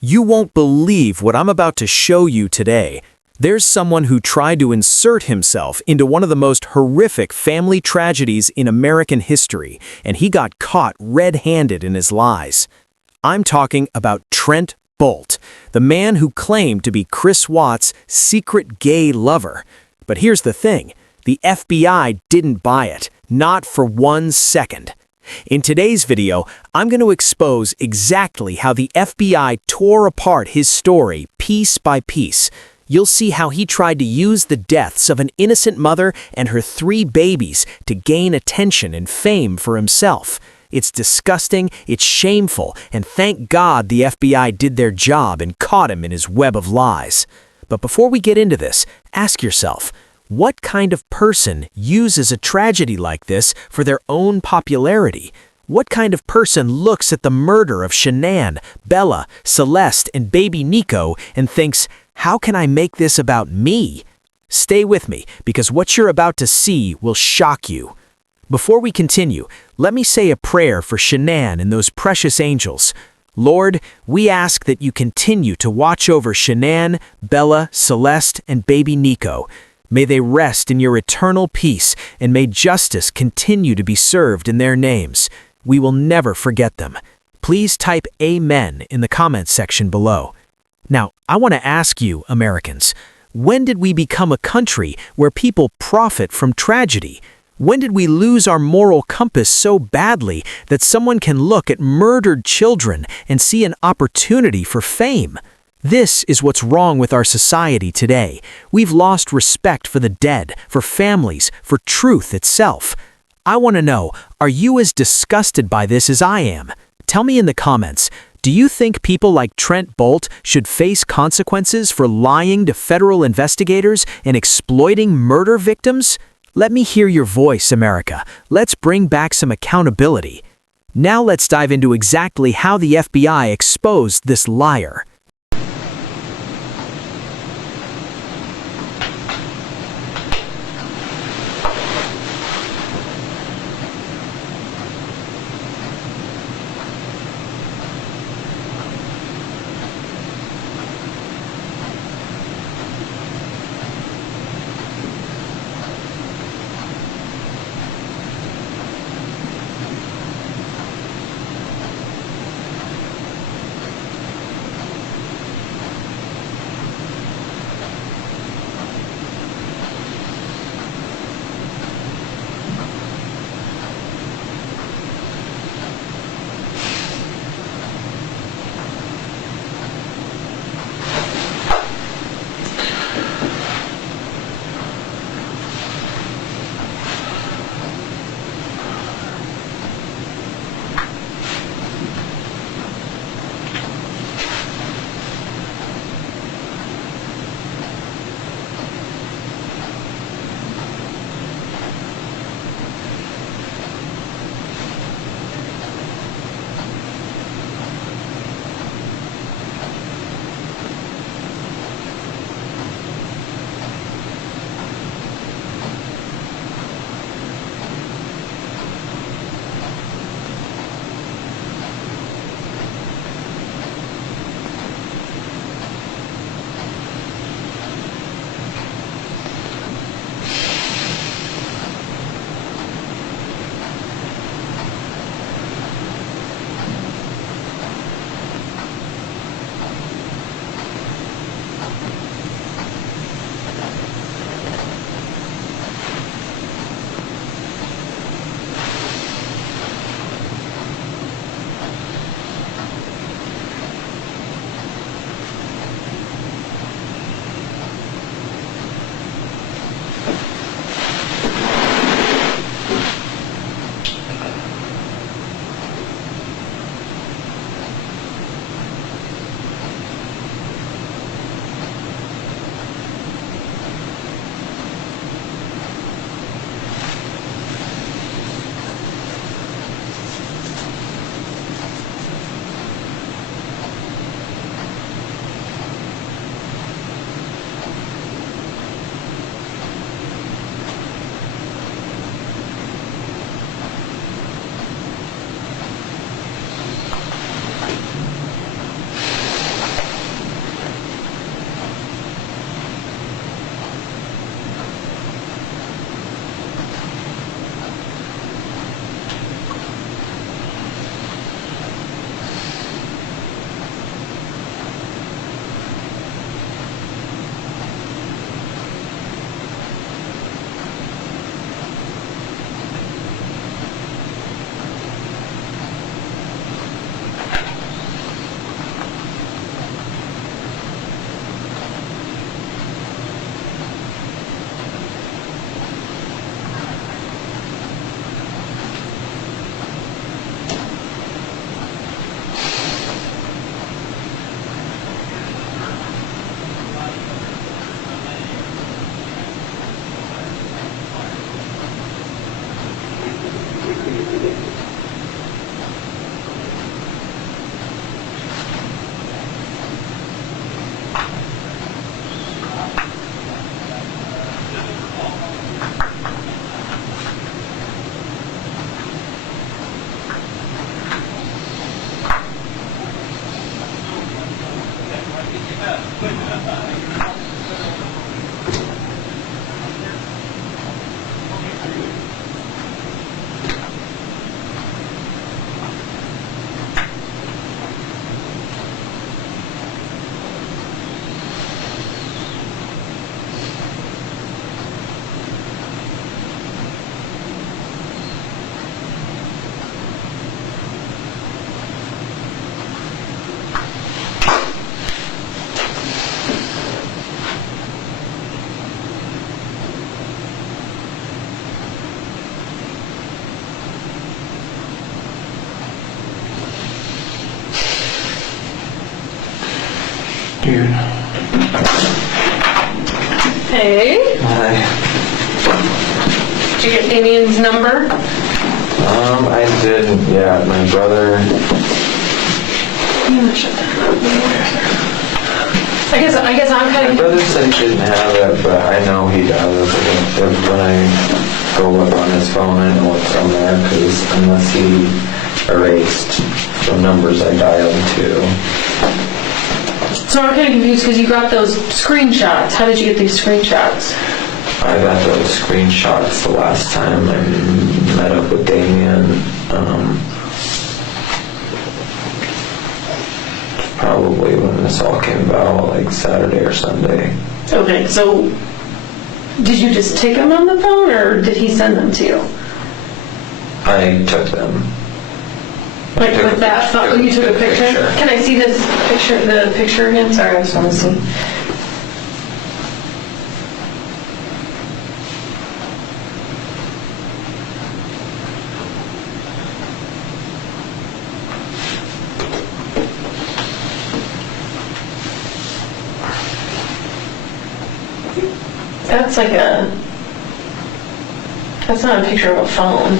You won't believe what I'm about to show you today. There's someone who tried to insert himself into one of the most horrific family tragedies in American history, and he got caught red-handed in his lies. I'm talking about Trent Bolte, the man who claimed to be Chris Watts' secret gay lover. But here's the thing, the FBI didn't buy it, not for 1 second. In today's video, I'm going to expose exactly how the FBI tore apart his story piece by piece. You'll see how he tried to use the deaths of an innocent mother and her 3 babies to gain attention and fame for himself. It's disgusting, it's shameful, and thank God the FBI did their job and caught him in his web of lies. But before we get into this, ask yourself, what kind of person uses a tragedy like this for their own popularity? What kind of person looks at the murder of Shanann, Bella, Celeste, and baby Nico and thinks, how can I make this about me? Stay with me, because what you're about to see will shock you. Before we continue, let me say a prayer for Shanann and those precious angels. Lord, we ask that you continue to watch over Shanann, Bella, Celeste, and baby Nico. May they rest in your eternal peace, and may justice continue to be served in their names. We will never forget them. Please type Amen in the comments section below. Now, I want to ask you, Americans, when did we become a country where people profit from tragedy? When did we lose our moral compass so badly that someone can look at murdered children and see an opportunity for fame? This is what's wrong with our society today. We've lost respect for the dead, for families, for truth itself. I want to know, are you as disgusted by this as I am? Tell me in the comments, do you think people like Trent Bolte should face consequences for lying to federal investigators and exploiting murder victims? Let me hear your voice, America. Let's bring back some accountability. Now let's dive into exactly how the FBI exposed this liar. Dude. Hey. Hi. Did you get Damien's number? I did, yeah, my brother. I guess I'm kind My of. brother said he didn't have it, but I know he does. When I go look on his phone, I know it's on there, because unless he erased the numbers I dialed to. So I'm kind of confused because you got those screenshots. How did you get these screenshots? I got those screenshots the last time I met up with Damien. Probably when this all came about, like Saturday or Sunday. Okay, so did you just take them on the phone, or did he send them to you? I took them. Like with that phone, you took a picture? Can I see this picture, the picture again? Sorry, I just want to see. That's not a picture of a phone.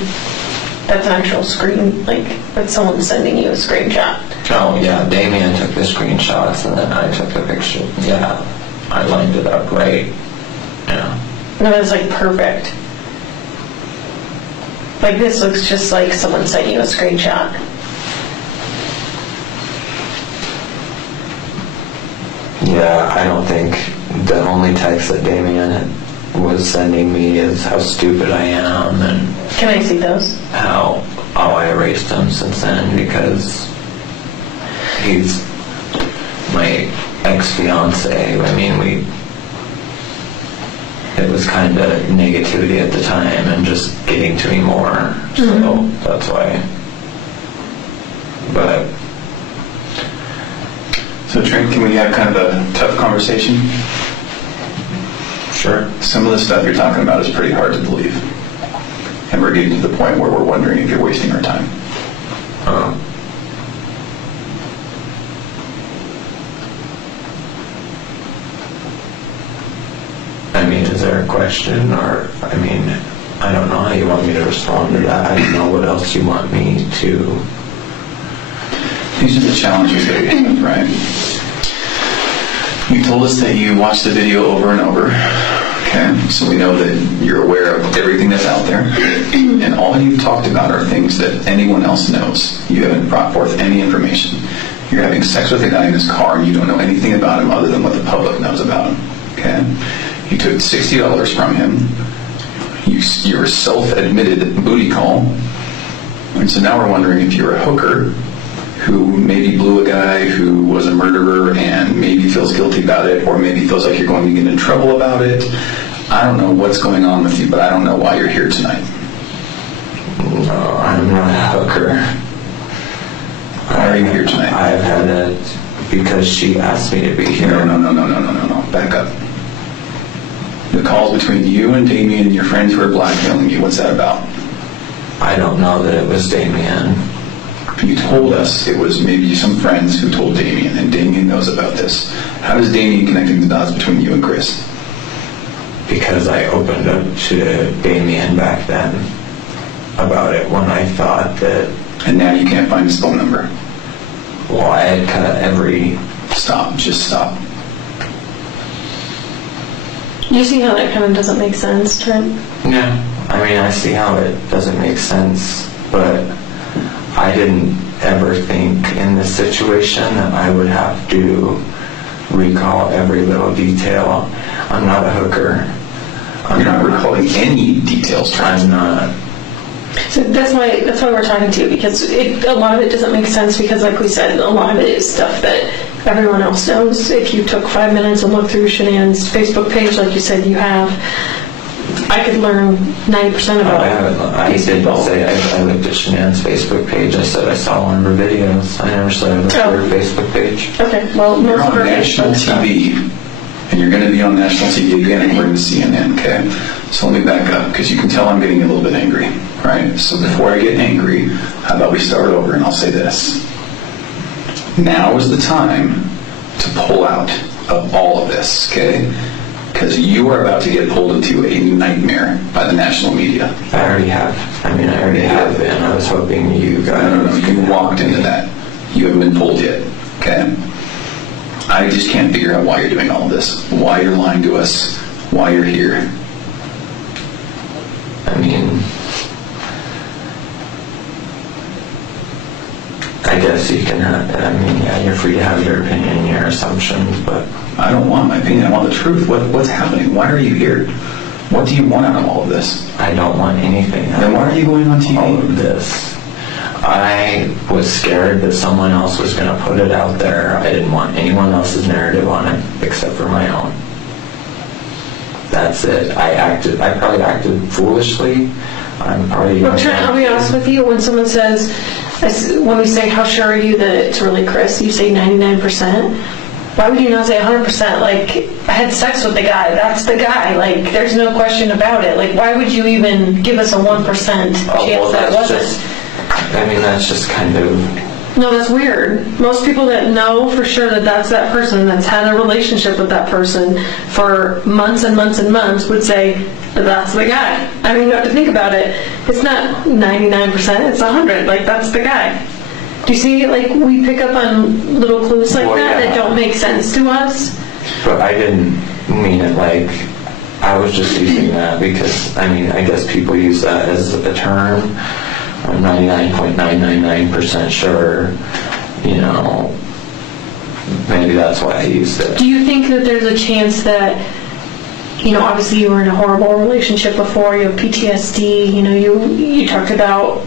That's an actual screen, like, that's someone sending you a screenshot. Oh, yeah, Damien took the screenshots and then I took the picture. Yeah, I lined it up right. Yeah. No, that's like perfect. Like, this looks just like someone sent you a screenshot. Yeah, I don't think the only text that Damien was sending me is how stupid I am and Can I see those? how I erased him since then because he's my ex-fiance. I mean, it was kind of negativity at the time and just getting to me more, so that's why. But So Trent, can we have kind of a tough conversation? sure. Some of the stuff you're talking about is pretty hard to believe. And we're getting to the point where we're wondering if you're wasting our time. I mean, is there a question or, I mean, I don't know how you want me to respond to that. I don't know what else you want me to. These are the challenges that we have, right? You told us that you watched the video over and over, okay? So we know that you're aware of everything that's out there. And all you've talked about are things that anyone else knows. You haven't brought forth any information. You're having sex with a guy in his car and you don't know anything about him other than what the public knows about him, okay? You took $60 from him. You're a self-admitted booty call. And so now we're wondering if you're a hooker who maybe blew a guy who was a murderer and maybe feels guilty about it, or maybe feels like you're going to get in trouble about it. I don't know what's going on with you, but I don't know why you're here tonight. No, I'm not a hooker. Why are you here tonight? I've had it because she asked me to be here. No. Back up. The calls between you and Damien and your friends who are blackmailing you, what's that about? I don't know that it was Damien. You told us it was maybe some friends who told Damien, and Damien knows about this. How does Damien connecting the dots between you and Chris? Because I opened up to Damien back then about it when I thought that... And now you can't find his phone number. Well, I had cut every... Stop. Just stop. You see how that kind of doesn't make sense, Trent? Yeah. I mean, I see how it doesn't make sense, but I didn't ever think in this situation that I would have to recall every little detail. I'm not a hooker. You're not recalling any details, Trent. I'm not. So that's why we're talking to you, because a lot of it doesn't make sense, because like we said, a lot of it is stuff that everyone else knows. If you took 5 minutes and looked through Shanann's Facebook page, like you said you have, I could learn 90% about I didn't say I looked at Shanann's Facebook page. I said I saw one of her videos. I never said I looked at her Facebook page. Okay, well, You're most of on our national TV, and you're going to be on national TV again according to CNN, okay? So let me back up, because you can tell I'm getting a little bit angry, right? So before I get angry, how about we start over, and I'll say this. Now is the time to pull out of all of this, okay? Because you are about to get pulled into a nightmare by the national media. I already have. I already have, and I was hoping you guys... No, you walked into that. You haven't been pulled yet, okay? I just can't figure out why you're doing all of this, why you're lying to us, why you're here. I guess you can have, yeah, you're free to have your opinion, your assumptions, but... I don't want my opinion, I want the truth. What's happening? Why are you here? What do you want out of all of this? I don't want anything. Then why are you going on TV? All of this. I was scared that someone else was going to put it out there. I didn't want anyone else's narrative on it except for my own. That's it. I probably acted foolishly. I'm probably... Well, Trent, I'll be honest with you, when someone says, when we say, how sure are you that it's really Chris, you say 99%. Why would you not say 100%? Like, I had sex with the guy. That's the guy. Like, there's no question about it. Like, why would you even give us a 1% chance that wasn't? That's just kind of... No, that's weird. Most people that know for sure that that's that person, that's had a relationship with that person for months and months and months, would say, that's the guy. You have to think about it. It's not 99%, it's 100. Like, that's the guy. Do you see, like, we pick up on little clues like that don't make sense to us? But I didn't mean it like... I was just using that because, I guess people use that as a term. I'm 99.999% sure, maybe that's why I used it. Do you think that there's a chance that, obviously you were in a horrible relationship before, you have PTSD, you talked about,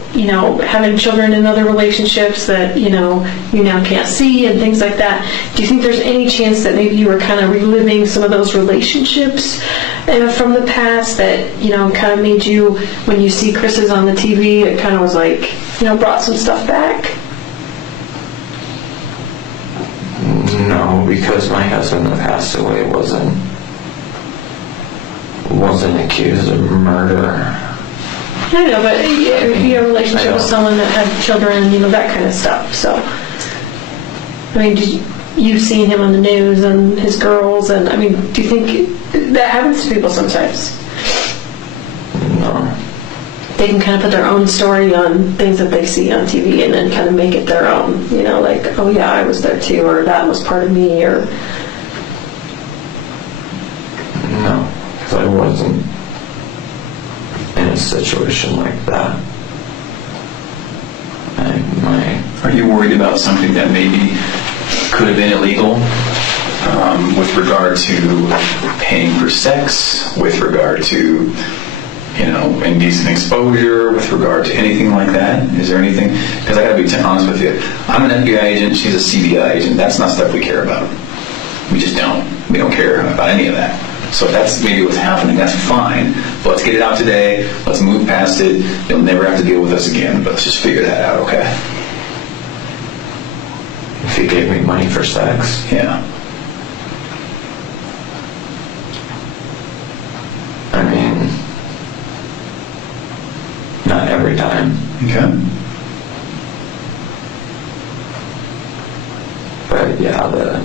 having children in other relationships that, you now can't see and things like that. Do you think there's any chance that maybe you were kind of reliving some of those relationships from the past that, kind of made you, when you see Chris's on the TV, it kind of was like, brought some stuff back? No, because my husband that passed away wasn't accused of murder. I know, but you have a relationship with someone that had children, that kind of stuff. So, you've seen him on the news and his girls, and do you think that happens to people sometimes? No. They can kind of put their own story on things that they see on TV and then kind of make it their own. Like, oh yeah, I was there too, or that was part of me, or... No, because I wasn't in a situation like that. Are you worried about something that maybe could have been illegal with regard to paying for sex, with regard to, indecent exposure, with regard to anything like that? Is there anything? Because I got to be honest with you. I'm an FBI agent. She's a CBI agent. That's not stuff we care about. We just don't. We don't care about any of that. So if that's maybe what's happening, that's fine. But let's get it out today. Let's move past it. You'll never have to deal with us again. But let's just figure that out, okay? If he gave me money for sex? Yeah. Not every time. Okay. But yeah, the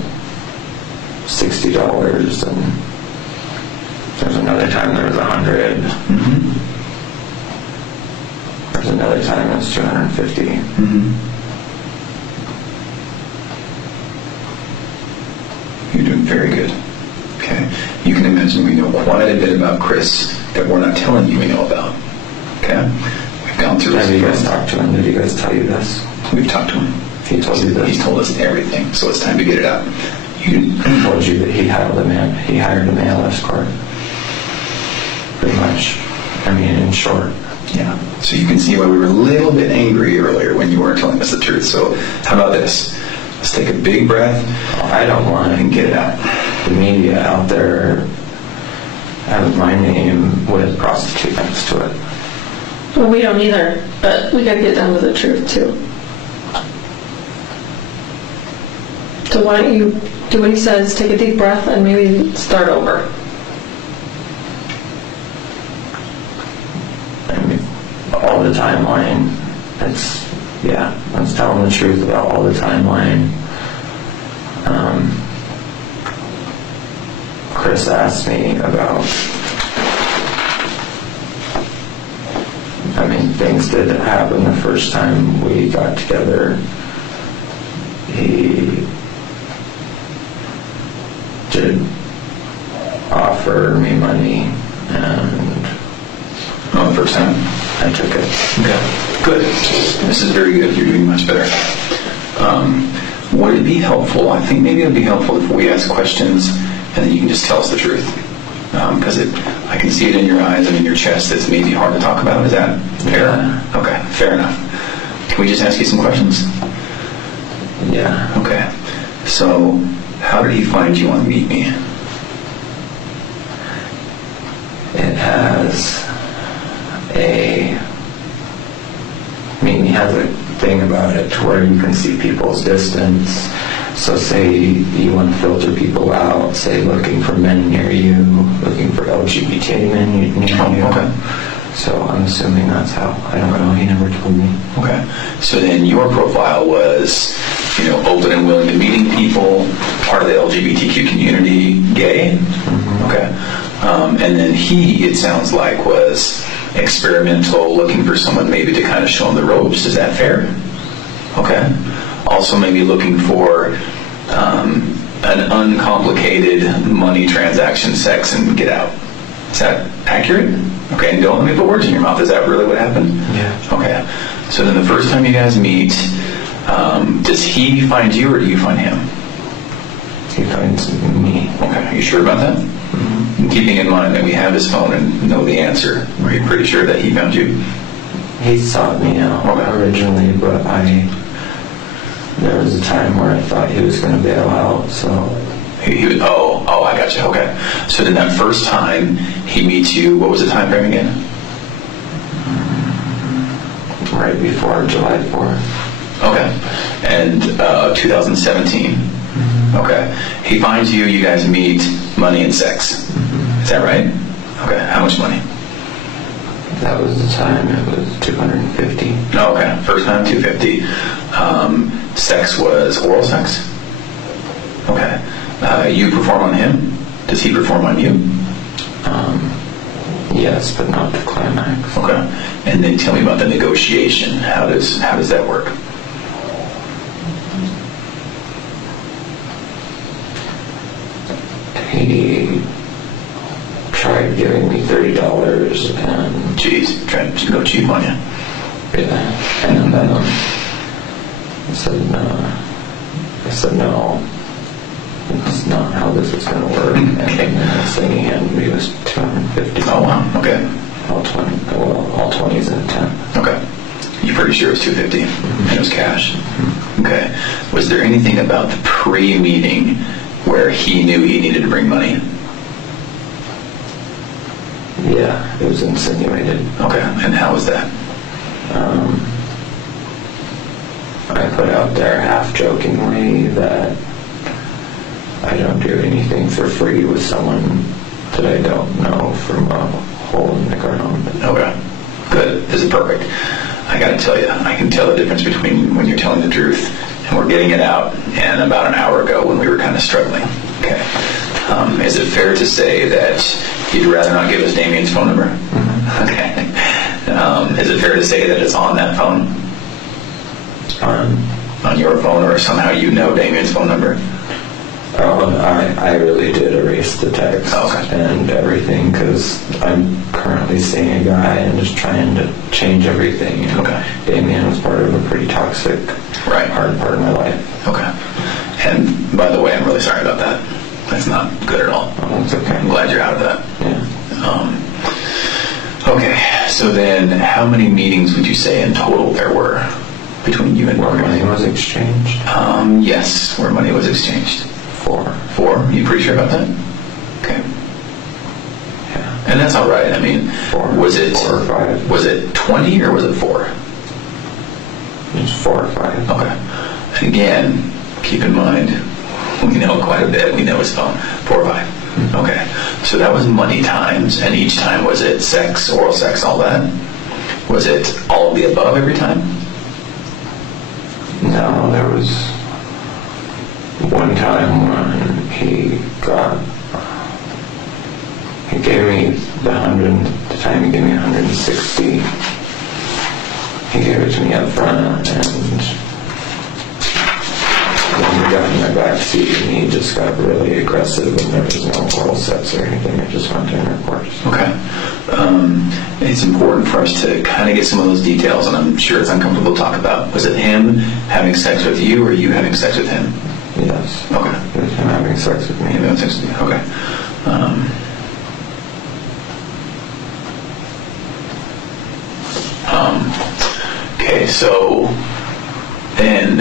$60 and there's another time there was $100. Mm-hmm. There's another time it was $250. Mm-hmm. You're doing very good. Okay. You can imagine we know quite a bit about Chris that we're not telling you we know about. Okay? We've gone through Have his you guys talked to him? Did you guys tell you this? We've talked to him. He told you this? He's told us everything, so it's time to get it out. I told you that he hired a male escort. Pretty much. I mean, in short. Yeah. So you can see why we were a little bit angry earlier when you weren't telling us the truth. So how about this? Let's take a big breath. I don't want and get it out. the media out there having my name with prostitute next to it. Well, we don't either, but we gotta get down to the truth too. So why don't you do what he says, take a deep breath, and maybe start over. I mean, all the timeline, I was telling the truth about all the timeline. Chris asked me about, things did happen the first time we got together. He did offer me money, and Oh, the first time? I took it. Okay. Good. This is very good. You're doing much better. Would it be helpful? I think maybe it would be helpful if we ask questions and then you can just tell us the truth. Because I can see it in your eyes and in your chest. It's maybe hard to talk about. Is that fair? Yeah. Okay, fair enough. Can we just ask you some questions? Yeah. Okay. So, how did he find you on Meet Me? It has he has a thing about it where you can see people's distance. So say you want to filter people out, say looking for men near you, looking for LGBT men near you. Okay. So I'm assuming that's how. I don't know. He never told me. Okay. So then your profile was, open and willing to meeting people, part of the LGBTQ community, gay? Mm-hmm. Okay. And then he, it sounds like, was experimental, looking for someone maybe to kind of show him the ropes. Is that fair? Okay. Also maybe looking for an uncomplicated money transaction, sex, and get out. Is that accurate? Okay, and don't let me put words in your mouth. Is that really what happened? Yeah. Okay. So then the first time you guys meet, does he find you or do you find him? He finds me. Okay. Are you sure about that? Mm-hmm. Keeping in mind that we have his phone and know the answer, are you pretty sure that he found you? He sought me out originally, but there was a time where I thought he was going to bail out, so... Oh, I got you. Okay. So then that first time he meets you, what was the time frame again? Right before July 4th. Okay. And 2017. Mm-hmm. Okay. He finds you, you guys meet, money and sex. Mm-hmm. Is that right? Okay. How much money? That was the time, it was $250. Oh, okay. First time, $250. Sex was oral sex? Okay. You perform on him? Does he perform on you? Yes, but not to climax. Okay. And then tell me about the negotiation. How does that work? He tried giving me $30 and... Jeez, Trent, to go cheap on you. Yeah. And I said no. It's not how this is going to work. Okay. And the next thing he handed me was $250. Oh, wow. Okay. All 20s and a 10. Okay. You're pretty sure it was $250 and it was cash? Okay. Was there anything about the pre-meeting where he knew he needed to bring money? Yeah, it was insinuated. Okay. And how was that? I put out there half-jokingly that I don't do anything for free with someone that I don't know from a hole in the ground. Okay. Good. This is perfect. I got to tell you, I can tell the difference between when you're telling the truth and we're getting it out and about an hour ago when we were kind of struggling. Okay. Is it fair to say that you'd rather not give us Damien's phone number? Mm-hmm. Okay. Is it fair to say that it's on that phone? On your phone, or somehow you know Damien's phone number? Oh, I really did erase the text and everything because I'm currently seeing a guy and just trying to change everything. And Damien was part of a pretty toxic, hard part of my life. Okay. And by the way, I'm really sorry about that. That's not good at all. Oh, it's okay. I'm glad you're out of that. Yeah. Okay, so then how many meetings would you say in total there were between you and Where money Morgan? was exchanged? Yes, where money was exchanged. 4. 4? You pretty sure about that? Okay. Yeah. And that's all right. I mean, 4. was it 4 or 5. Was it 20 or was it 4? It's 4 or 5. Okay. And again, keep in mind, we know quite a bit. We know his phone. 4 or 5. Okay. So that was money times, and each time was it sex, oral sex, all that? Was it all of the above every time? No, there was one time when he gave me the 100, the time he gave me 160, he gave it to me up front, and when we got in my back seat, and he just got really aggressive, and there was no oral sex or anything, it just went to intercourse. Okay. It's important for us to kind of get some of those details, and I'm sure it's uncomfortable to talk about. Was it him having sex with you, or you having sex with him? Yes. Okay. It was him having sex with me. Him having sex with you. Okay. Okay, so then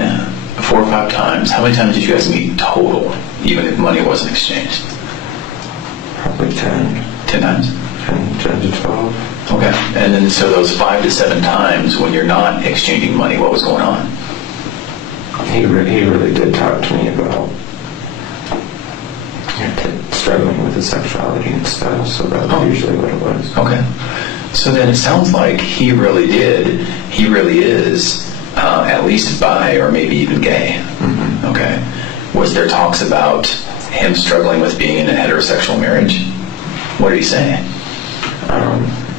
4 or 5 times. How many times did you guys meet total, even if money wasn't exchanged? Probably 10. 10 times? 10 to 12. Okay. And then so those 5 to 7 times when you're not exchanging money, what was going on? He really did talk to me about struggling with his sexuality and stuff, so that was usually what it was. Okay. So then it sounds like he really is at least bi or maybe even gay. Mm-hmm. Okay. Was there talks about him struggling with being in a heterosexual marriage? What did he say?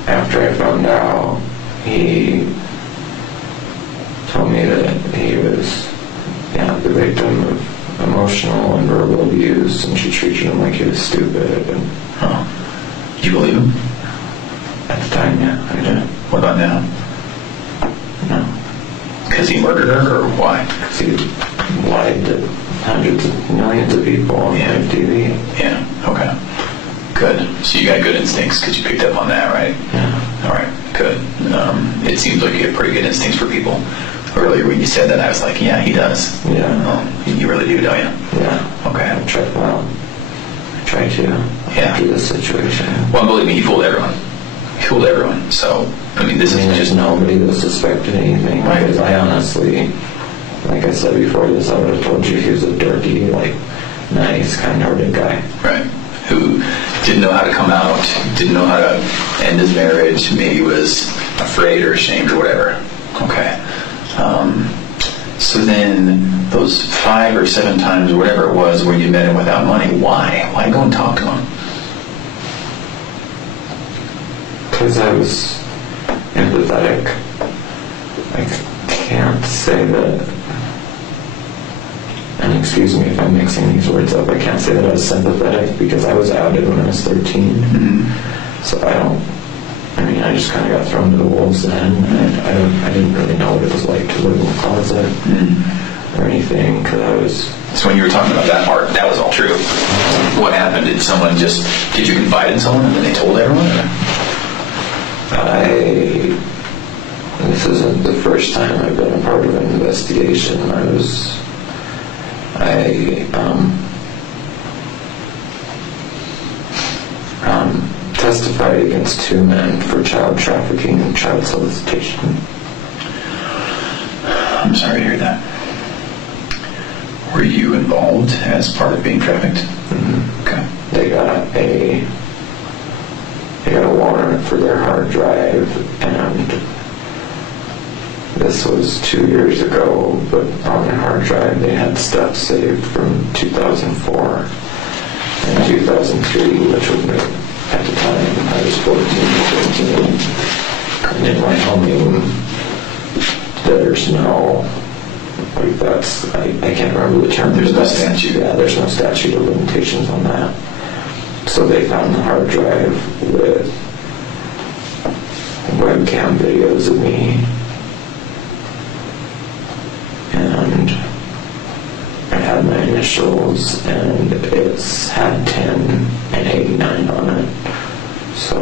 After I found out, he told me that he was the victim of emotional and verbal abuse, and she treated him like he was stupid. And You believe him? at the time, yeah, I did. What about now? No, Because he murdered her, or why? because he lied to hundreds of millions of people on live TV. Yeah. Okay. Good. So you got good instincts because you picked up on that, right? Yeah. All right. Good. It seems like you have pretty good instincts for people. Earlier when you said that, I was like, yeah, he does. Yeah. You really do, don't you? Yeah. Okay. I try to after this situation. Well, believe me, he fooled everyone. He fooled everyone. So, I mean, this is There's just nobody that suspected anything. Right. Because I honestly, like I said before this, I would have told you he was a dorky, nice, kind-hearted guy. right. Who didn't know how to come out, didn't know how to end his marriage, maybe was afraid or ashamed or whatever. Okay. So then, those 5 or 7 times, or whatever it was, where you met him without money, why? Why go and talk to him? Because I was empathetic. I can't say that, and excuse me if I'm mixing these words up, I can't say that I was sympathetic because I was outed when I was 13. Mm-hmm. So I just kind of got thrown to the wolves then. I didn't really know what it was like to live in the closet or anything, because I was... So when you were talking about that part, that was all true. What happened? Did you confide in someone and then they told everyone? This isn't the first time I've been a part of an investigation. I testified against 2 men for child trafficking and child solicitation. I'm sorry to hear that. Were you involved as part of being trafficked? Mm-hmm. Okay. They got a warrant for their hard drive, and this was 2 years ago, but on their hard drive they had stuff saved from 2004 and 2003, which would make, at the time, I was 14 or 15, and in Wyoming, there's no, I can't remember the term. There's no statute. Yeah, there's no statute of limitations on that. So they found the hard drive with webcam videos of me, and I had my initials, and it's had 10 and 89 on it. So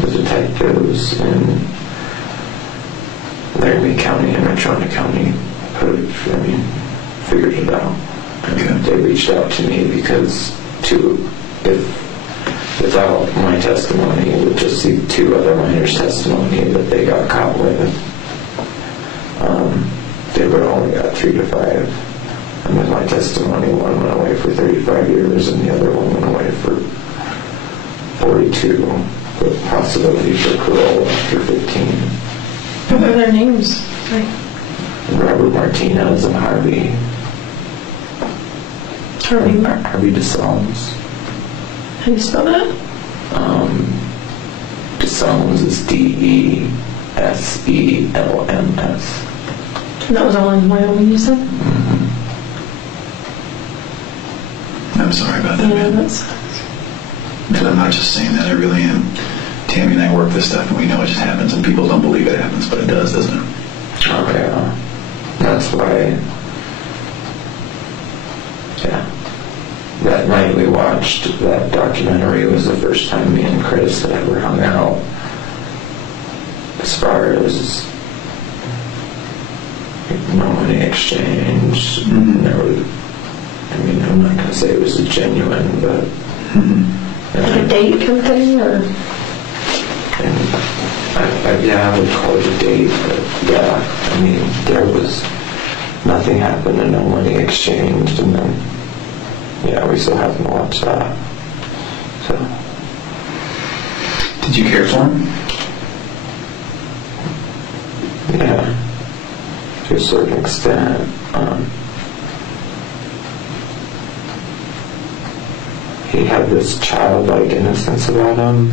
the detectives in Laramie County and Richland County figured it out. And they reached out to me because without my testimony, with just the 2 other minors' testimony that they got caught with, they would have only got 3 to 5. And with my testimony, one went away for 35 years and the other one went away for 42, with possibility for parole after 15. What are their names? Robert Martinez and Harvey DeSalms. How do you spell that? DeSalms is DeSelms. And that was all in Wyoming, you said? I'm sorry about that, Yeah, man. that's... And I'm not just saying that, I really am. Tammy and I work this stuff and we know it just happens and people don't believe it happens, but it does, doesn't it? Oh, yeah. That's why, that night we watched that documentary was the first time me and Chris had ever hung out. As far as no money exchange, there was, I'm not going to say it was a genuine, but... Like a date kind of thing, or? I would call it a date, but there was nothing happened and no money exchanged, and then, we still haven't watched that. So. Did you care for him? Yeah, to a certain extent. He had this childlike innocence about him,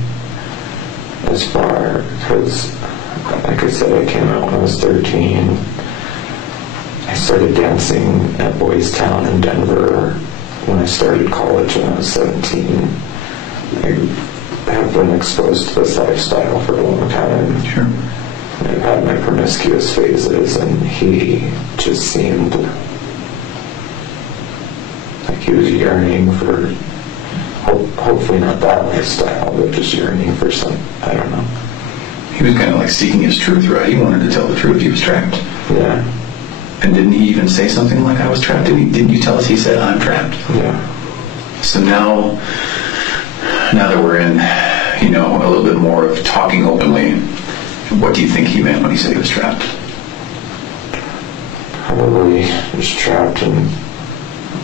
as far, because, like I said, I came out when I was 13. I started dancing at Boys Town in Denver when I started college when I was 17. I have been exposed to this lifestyle for a long time. Sure. I've had my promiscuous phases, and he just seemed like he was yearning for, hopefully not that lifestyle, but just yearning for some, I don't know. He was kind of like seeking his truth, right? He wanted to tell the truth. He was trapped. Yeah. And didn't he even say something like, I was trapped? Didn't you tell us he said, I'm trapped? Yeah. So now that we're in, a little bit more of talking openly, what do you think he meant when he said he was trapped? Probably just trapped in,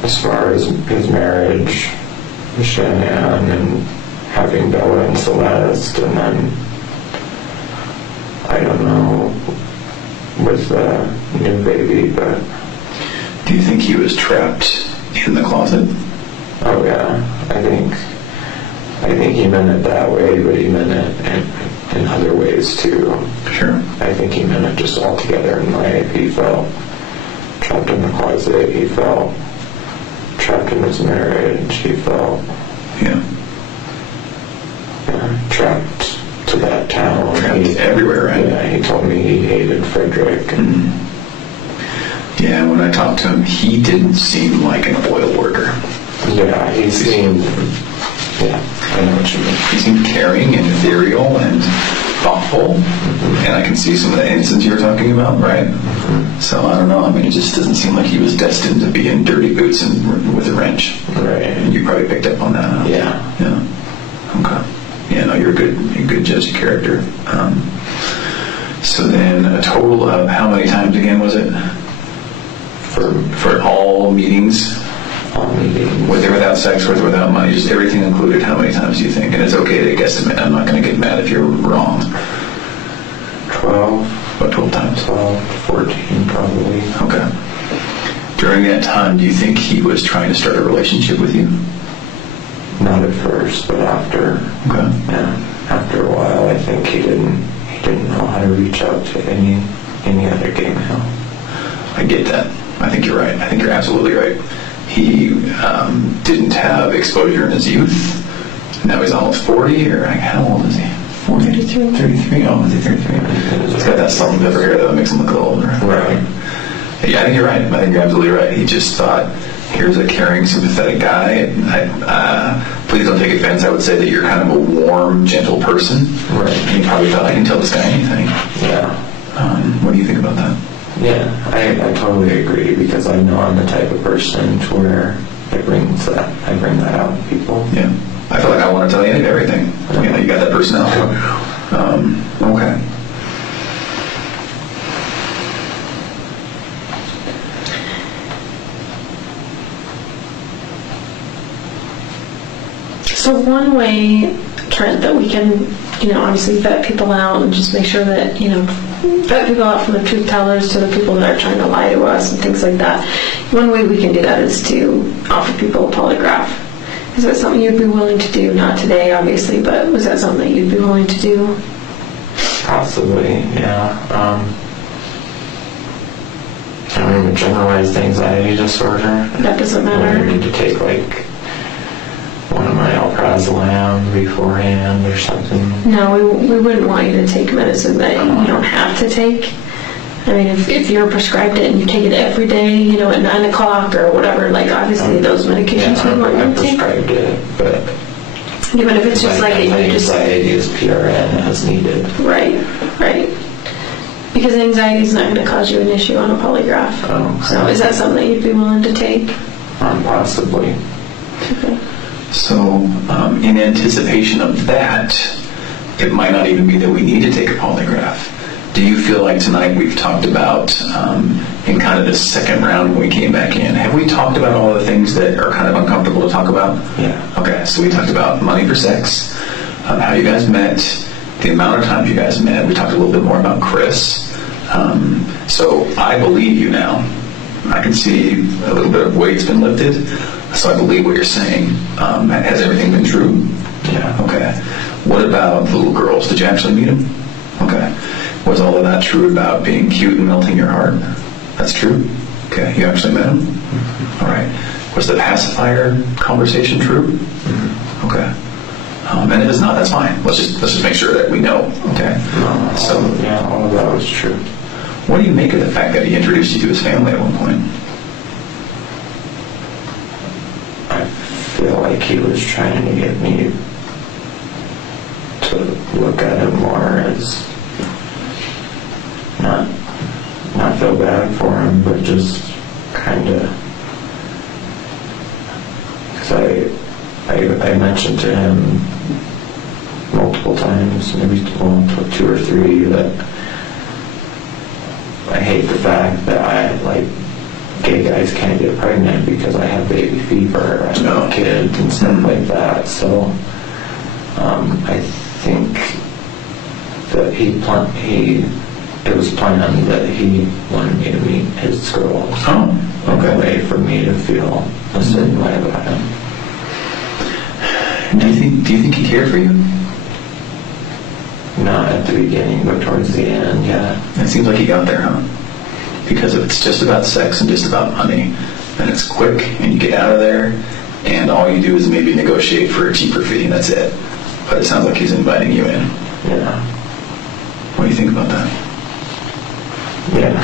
as far as his marriage with Shannon and having Bella and Celeste, and then, I don't know, with the new baby, but... Do you think he was trapped in the closet? Oh yeah, I think he meant it that way, but he meant it in other ways too. Sure. I think he meant it just all together in life. He felt trapped in the closet. He felt trapped in his marriage. He felt trapped to that town. Trapped everywhere, right? Yeah, he told me he hated Frederick. And yeah, when I talked to him, he didn't seem like an oil worker. yeah, he seemed... Yeah, I know what you mean. He seemed caring and ethereal and thoughtful, and I can see some of the innocence you were talking about, right? So I don't know. It just doesn't seem like he was destined to be in dirty boots and with a wrench. Right. And you probably picked up on that. Huh? Yeah. Yeah. Okay. Yeah. No, you're a good judge of character. So then, a total of how many times again was it? For all meetings. With or without sex, with or without money, just everything included, how many times do you think? And it's okay to guesstimate. I'm not going to get mad if you're wrong. 12. About 12 times? 12, 14 probably. Okay. During that time, do you think he was trying to start a relationship with you? Not at first, but after. Okay. Yeah. After a while, I think he didn't know how to reach out to any other gay male. I get that. I think you're right. I think you're absolutely right. He didn't have exposure in his youth. Now he's almost 40, or how old is he? 40? 33. 33? Oh, is he 33? He's got that salt and pepper hair that makes him look a little older. Right. Yeah, I think you're right. I think you're absolutely right. He just thought here's a caring, sympathetic guy. Please don't take offense. I would say that you're kind of a warm, gentle person. Right. And you probably thought, I can tell this guy anything. Yeah. What do you think about that? Yeah, I totally agree, because I know I'm the type of person to where I bring that out in people. Yeah. I feel like I want to tell you everything. You got that personality. Okay. So one way, Trent, that we can, obviously vet people out and just make sure that, vet people out from the truth tellers to the people that are trying to lie to us and things like that. One way we can do that is to offer people a polygraph. Is that something you'd be willing to do? Not today, obviously, but was that something that you'd be willing to do? Possibly, yeah. I'm a generalized anxiety disorder. That doesn't I matter. need to take one of my alprazolam beforehand or something. No, we wouldn't want you to take medicine that you don't have to take. I mean, if you're prescribed it and you take it every day, at 9 o'clock or whatever, obviously those medications we want you I to take. prescribed it, but Even if it's just my you just... anxiety is PRN as needed. Right. Because anxiety is not going to cause you an issue on a polygraph. Oh, So is that something that you'd be willing to take? Possibly. Okay. So, in anticipation of that, it might not even be that we need to take a polygraph. Do you feel like tonight we've talked about, in kind of the second round when we came back in, have we talked about all the things that are kind of uncomfortable to talk about? Yeah. Okay, so we talked about money for sex, how you guys met, the amount of times you guys met. We talked a little bit more about Chris. So I believe you now. I can see a little bit of weight's been lifted, so I believe what you're saying. Has everything been true? Yeah. Okay. What about the little girls? Did you actually meet them? Okay. Was all of that true about being cute and melting your heart? That's true? Okay. You actually met them? Mm-hmm. All right. Was the pacifier conversation true? Mm-hmm. Okay. And if it's not, that's fine. Let's just make sure that we know. Okay. All of that was true. What do you make of the fact that he introduced you to his family at one point? I feel like he was trying to get me to look at him more as not feel bad for him, but just kind of, because I mentioned to him multiple times, maybe 2 or 3, that I hate the fact that gay guys can't get pregnant because I have baby fever, I have kids and stuff like that. So I think that it was planned that he wanted me to meet his girls. Oh, okay. In a way for me to feel a certain way about him. Do you think he cared for you? Not at the beginning, but towards the end, yeah. It seems like he got there, huh? Because if it's just about sex and just about money, then it's quick and you get out of there, and all you do is maybe negotiate for a cheaper fee, and that's it. But it sounds like he's inviting you in. Yeah. What do you think about that? Yeah.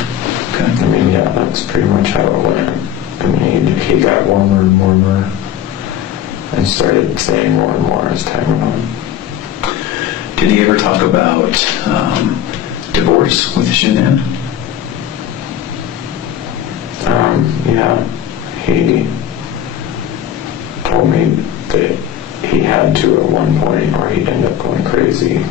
Okay. I mean, yeah, that's pretty much how it went. I mean, he got warmer and warmer and started saying more and more as time went on. Did he ever talk about divorce with Shanann? Yeah. He told me that he had to at one point, or he'd end up going crazy.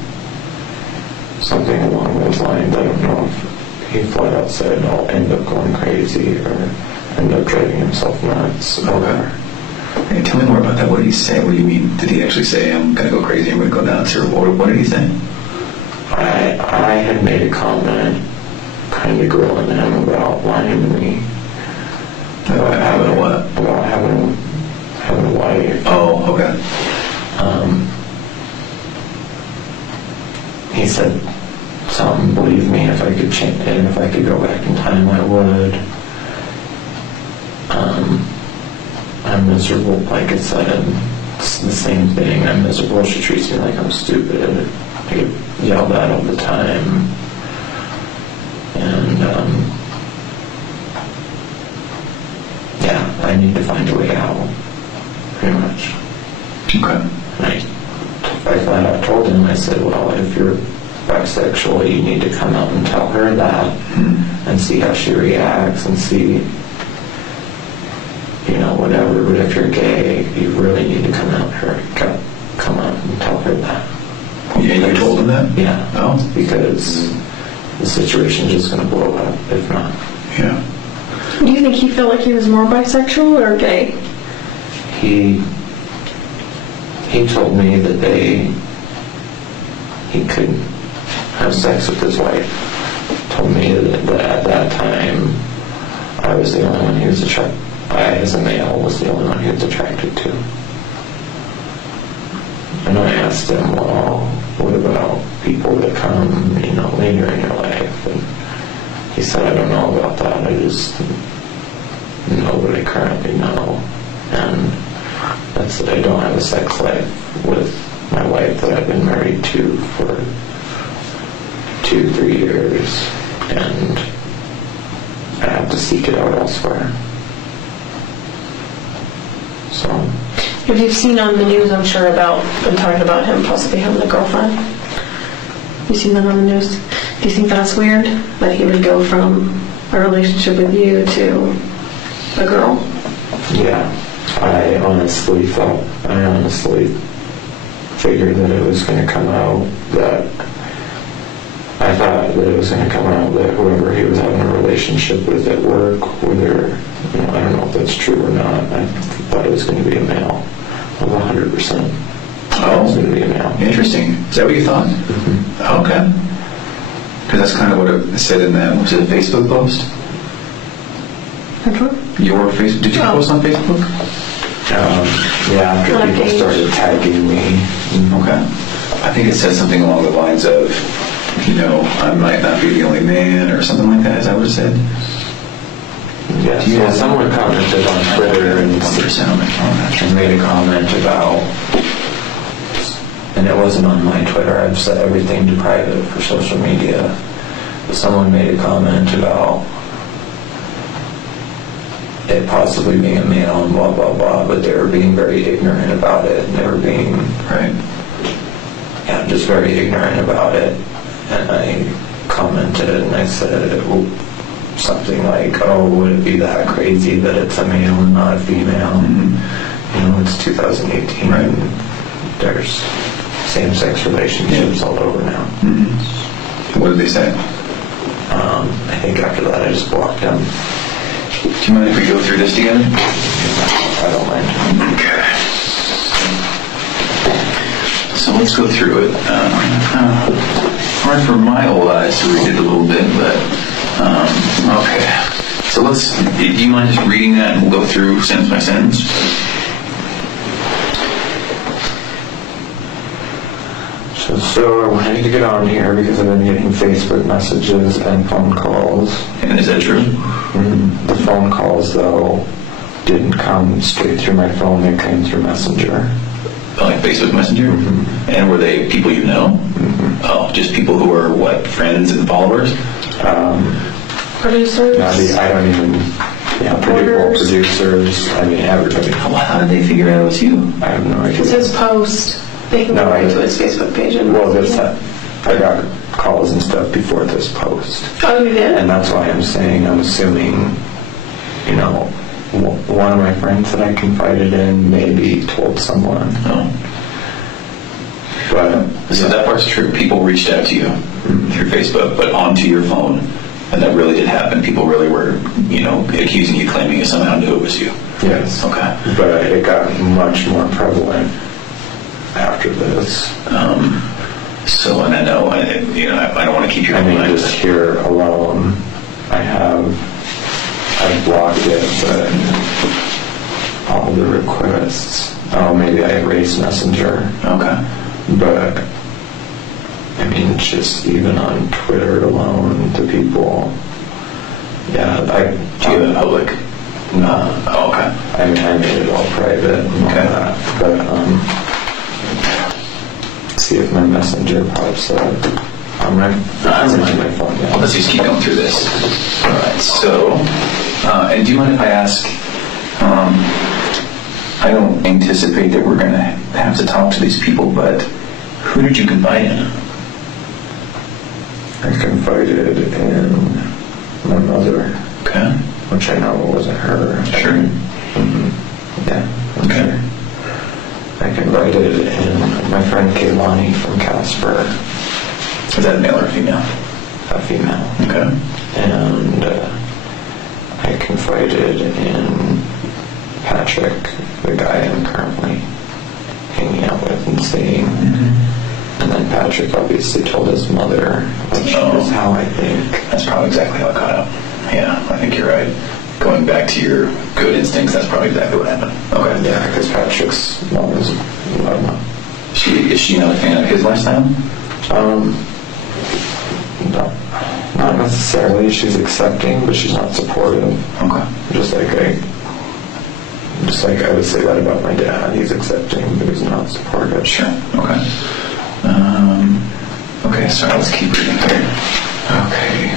Something along those lines. I don't know if he flat out said, I'll end up going crazy or end up driving himself nuts. Okay. Hey, tell me more about that. What did he say? What do you mean? Did he actually say, I'm going to go crazy, I'm going to go nuts? Or what did he say? I had made a comment kind of grilling him about lying to me. About having what? About having a wife. Oh, okay. He said something, believe me, if I could change, and if I could go back in time, I would. I'm miserable, like I said. It's the same thing. I'm miserable. She treats me like I'm stupid. I get yelled at all the time. And, yeah, I I need to find a way out, pretty much. Okay. And I told him, I said, well, if you're bisexual, you need to come out and tell her that and see how she reacts and see, whatever. But if you're gay, you really need to come out and tell her that. Yeah, you told him that? Yeah. Oh. Because the situation's just going to blow up if not. Yeah. Do you think he felt like he was more bisexual or gay? He told me that he couldn't have sex with his wife. Told me that at that time I was the only one he was attracted. I, as a male, was the only one he was attracted to. And I asked him, well, what about people that come, later in your life? And he said, I don't know about that. I just know what I currently know. And that's that I don't have a sex life with my wife that I've been married to for 2-3 years. And I have to seek it out elsewhere. So. If you've seen on the news, I'm sure, about them talking about him possibly having a girlfriend. You seen that on the news? Do you think that's weird? That he would go from a relationship with you to a girl? Yeah. I honestly figured that it was going to come out that I thought that it was going to come out that whoever he was having a relationship with at work, whether, I don't know if that's true or not, I thought it was going to be a male of 100%. Oh, it was going to be a male. Interesting. Is that what you thought? Mm-hmm. Okay. Because that's kind of what it said in that, was it a Facebook post? Your Facebook, did you post on Facebook? Yeah, after people started tagging me. Okay. I think it said something along the lines of, I might not be the only man, or something like that. Is that what it said? Yes. Yeah, someone commented on Twitter and made a comment about, and it wasn't on my Twitter, I've set everything to private for social media, but someone made a comment about it possibly being a male and blah blah blah, but they were being very ignorant about it, and they were being just very ignorant about it. And I commented and I said something like, oh, would it be that crazy that it's a male and not a female? Mm-hmm. It's 2018 and there's same-sex relationships all over now. Mm-hmm. What did they say? I think after that I just blocked them. Do you mind if we go through this together? I don't mind. Okay. So let's go through it. Hard for my old eyes to read it a little bit, but okay. So do you mind just reading that and we'll go through sentence by sentence? So I wanted to get on here because I've been getting Facebook messages and phone calls. And is that true? The phone calls, though, didn't come straight through my phone. They came through Messenger. Like Facebook Messenger? Mm-hmm. And were they people you know? Mm-hmm. Oh, just people who are, friends and followers? Producers? I don't even... producers, everybody. Well, how did they figure out it was you? I have no idea. It's his post. They can go right to his Facebook page. I got calls and stuff before this post. Oh, you did? And that's why I'm assuming, one of my friends that I confided in maybe told someone. Oh. But so that part's true. People reached out to you through Facebook, but onto your phone. And that really did happen. People really were, accusing you, claiming you somehow knew it was you. Yes. Okay. But it got much more prevalent after this. So, and I know, I don't want to keep you in mind. Just here alone, I blocked it, but all the requests, maybe I erased Messenger. Okay. But, it's just even on Twitter alone, the people, do you have it public? No. Oh, okay. I made it all private and all that, but, see if my Messenger pops up on my phone. Well, let's just keep going through this. All right. So, and do you mind if I ask, I don't anticipate that we're going to have to talk to these people, but who did you confide in? I confided in my mother, Okay. which I know wasn't her. Sure. Yeah. Okay. I confided in my friend Kaylani from Casper, Is that a male or a female? a female. Okay. And I confided in Patrick, the guy I'm currently hanging out with and seeing. And then Patrick obviously told his mother, which is how I think. That's probably exactly how it got out. Yeah, I think you're right. Going back to your good instincts, that's probably exactly what happened. Okay. Yeah, because Patrick's mom is Is she not a fan of his lifestyle? no, not necessarily. She's accepting, but she's not supportive. Okay. Just like I would say that about my dad. He's accepting, but he's not supportive. Sure. Okay. Okay, so let's keep reading here. Okay.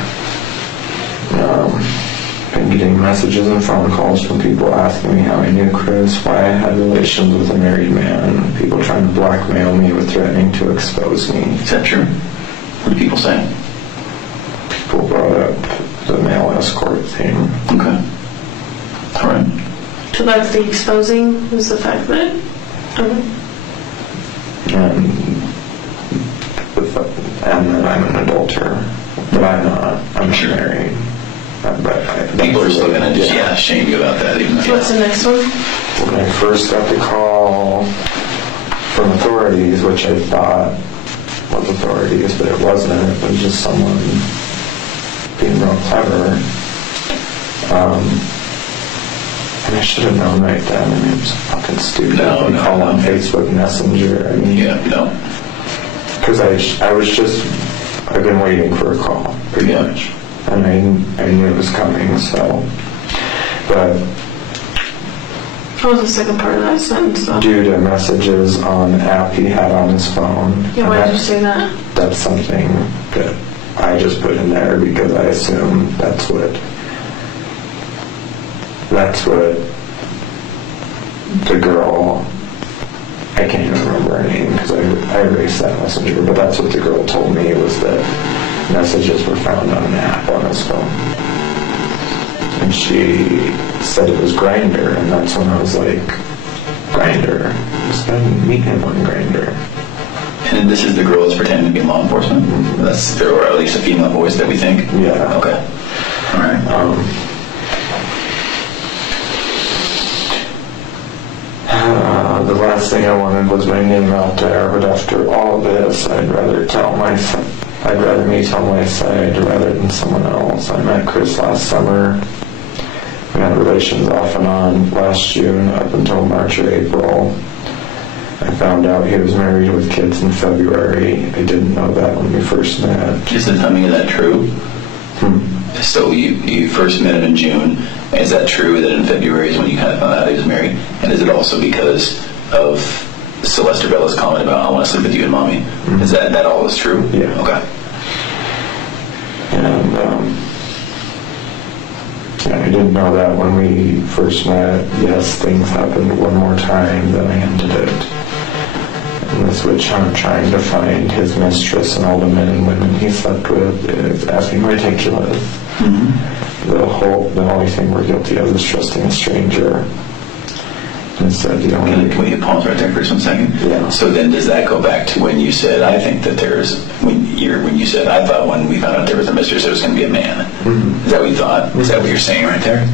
Been getting messages and phone calls from people asking me how I knew Chris, why I had relations with a married man, people trying to blackmail me with threatening to expose me. Is that true? What do people say? People brought up the male escort thing. Okay. All right. So that's the exposing, is the fact that, And that I'm an adulterer, but I'm not. I'm Sure. married. People are still going to shame you about that, even though. what's the next one? When I first got the call from authorities, which I thought was authorities, but it wasn't. It was just someone being real clever. And I should have known right then. I mean, it was fucking stupid. No, Call on Facebook Messenger. I mean, Yeah, no. because I've been waiting for a call, pretty Yeah. much. And I knew it was coming, so. But What was the second part of that sentence, though? due to messages on the app he had on his phone. Yeah, why did you say that? That's something that I just put in there because I assume that's what the girl, I can't even remember her name because I erased that messenger, but that's what the girl told me, was that messages were found on an app on his phone. And she said it was Grindr, and that's when I was like, Grindr? Just didn't meet him on Grindr. And this is the girl that's pretending to be law enforcement? That's, or at least a female voice that we think? Yeah. Okay. All right. The last thing I wanted was my name out there, but after all of this, I'd rather me tell my side rather than someone else. I met Chris last summer. We had relations off and on last June up until March or April. I found out he was married with kids in February. I didn't know that when we first met. Is that true? So you first met him in June. Is that true that in February is when you kind of found out he was married? And is it also because of Sylvester Bella's comment about, I want to sleep with you and mommy? Is that all is true? Yeah. Okay. And I didn't know that when we first met. Yes, things happened one more time, then I ended it. And this witch hunt trying to find his mistress and all the men and women he slept with is effing ridiculous. The only thing we're guilty of is trusting a stranger. Instead, the only... Can we pause right there for just 1 second? Yeah. So then does that go back to when you said, I think that when you said, I thought when we found out there was a mistress, it was going to be a man. Is that what you thought? Is that what you're saying right there?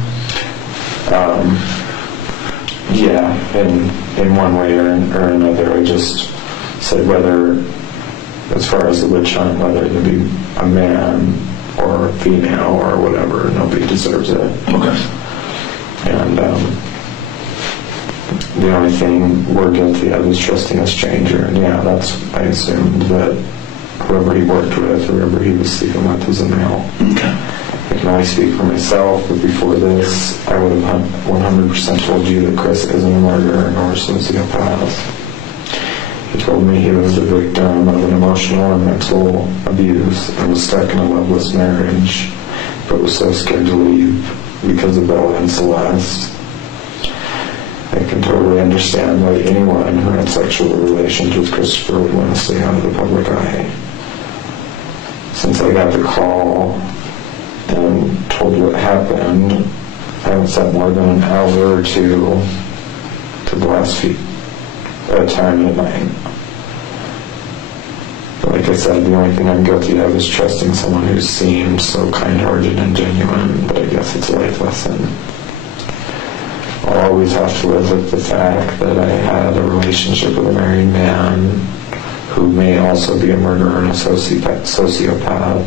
Yeah, in one way or another. I just said whether, as far as the witch hunt, whether it be a man or a female or whatever, nobody deserves it. Okay. And the only thing we're guilty of is trusting a stranger. And yeah, I assumed that whoever he worked with, whoever he was sleeping with, was a male. Okay. I can only speak for myself, but before this, I would have 100% told you that Chris isn't a murderer nor a sociopath. He told me he was the victim of an emotional and mental abuse and was stuck in a loveless marriage, but was so scared to leave because of Bella and Celeste. I can totally understand why anyone who had sexual relations with Christopher would want to stay out of the public eye. Since I got the call and told what happened, I haven't sat more than an hour or two to blaspheme at a time at night. But like I said, the only thing I'm guilty of is trusting someone who seemed so kind-hearted and genuine, but I guess it's a life lesson. I'll always have to live with the fact that I had a relationship with a married man who may also be a murderer and a sociopath.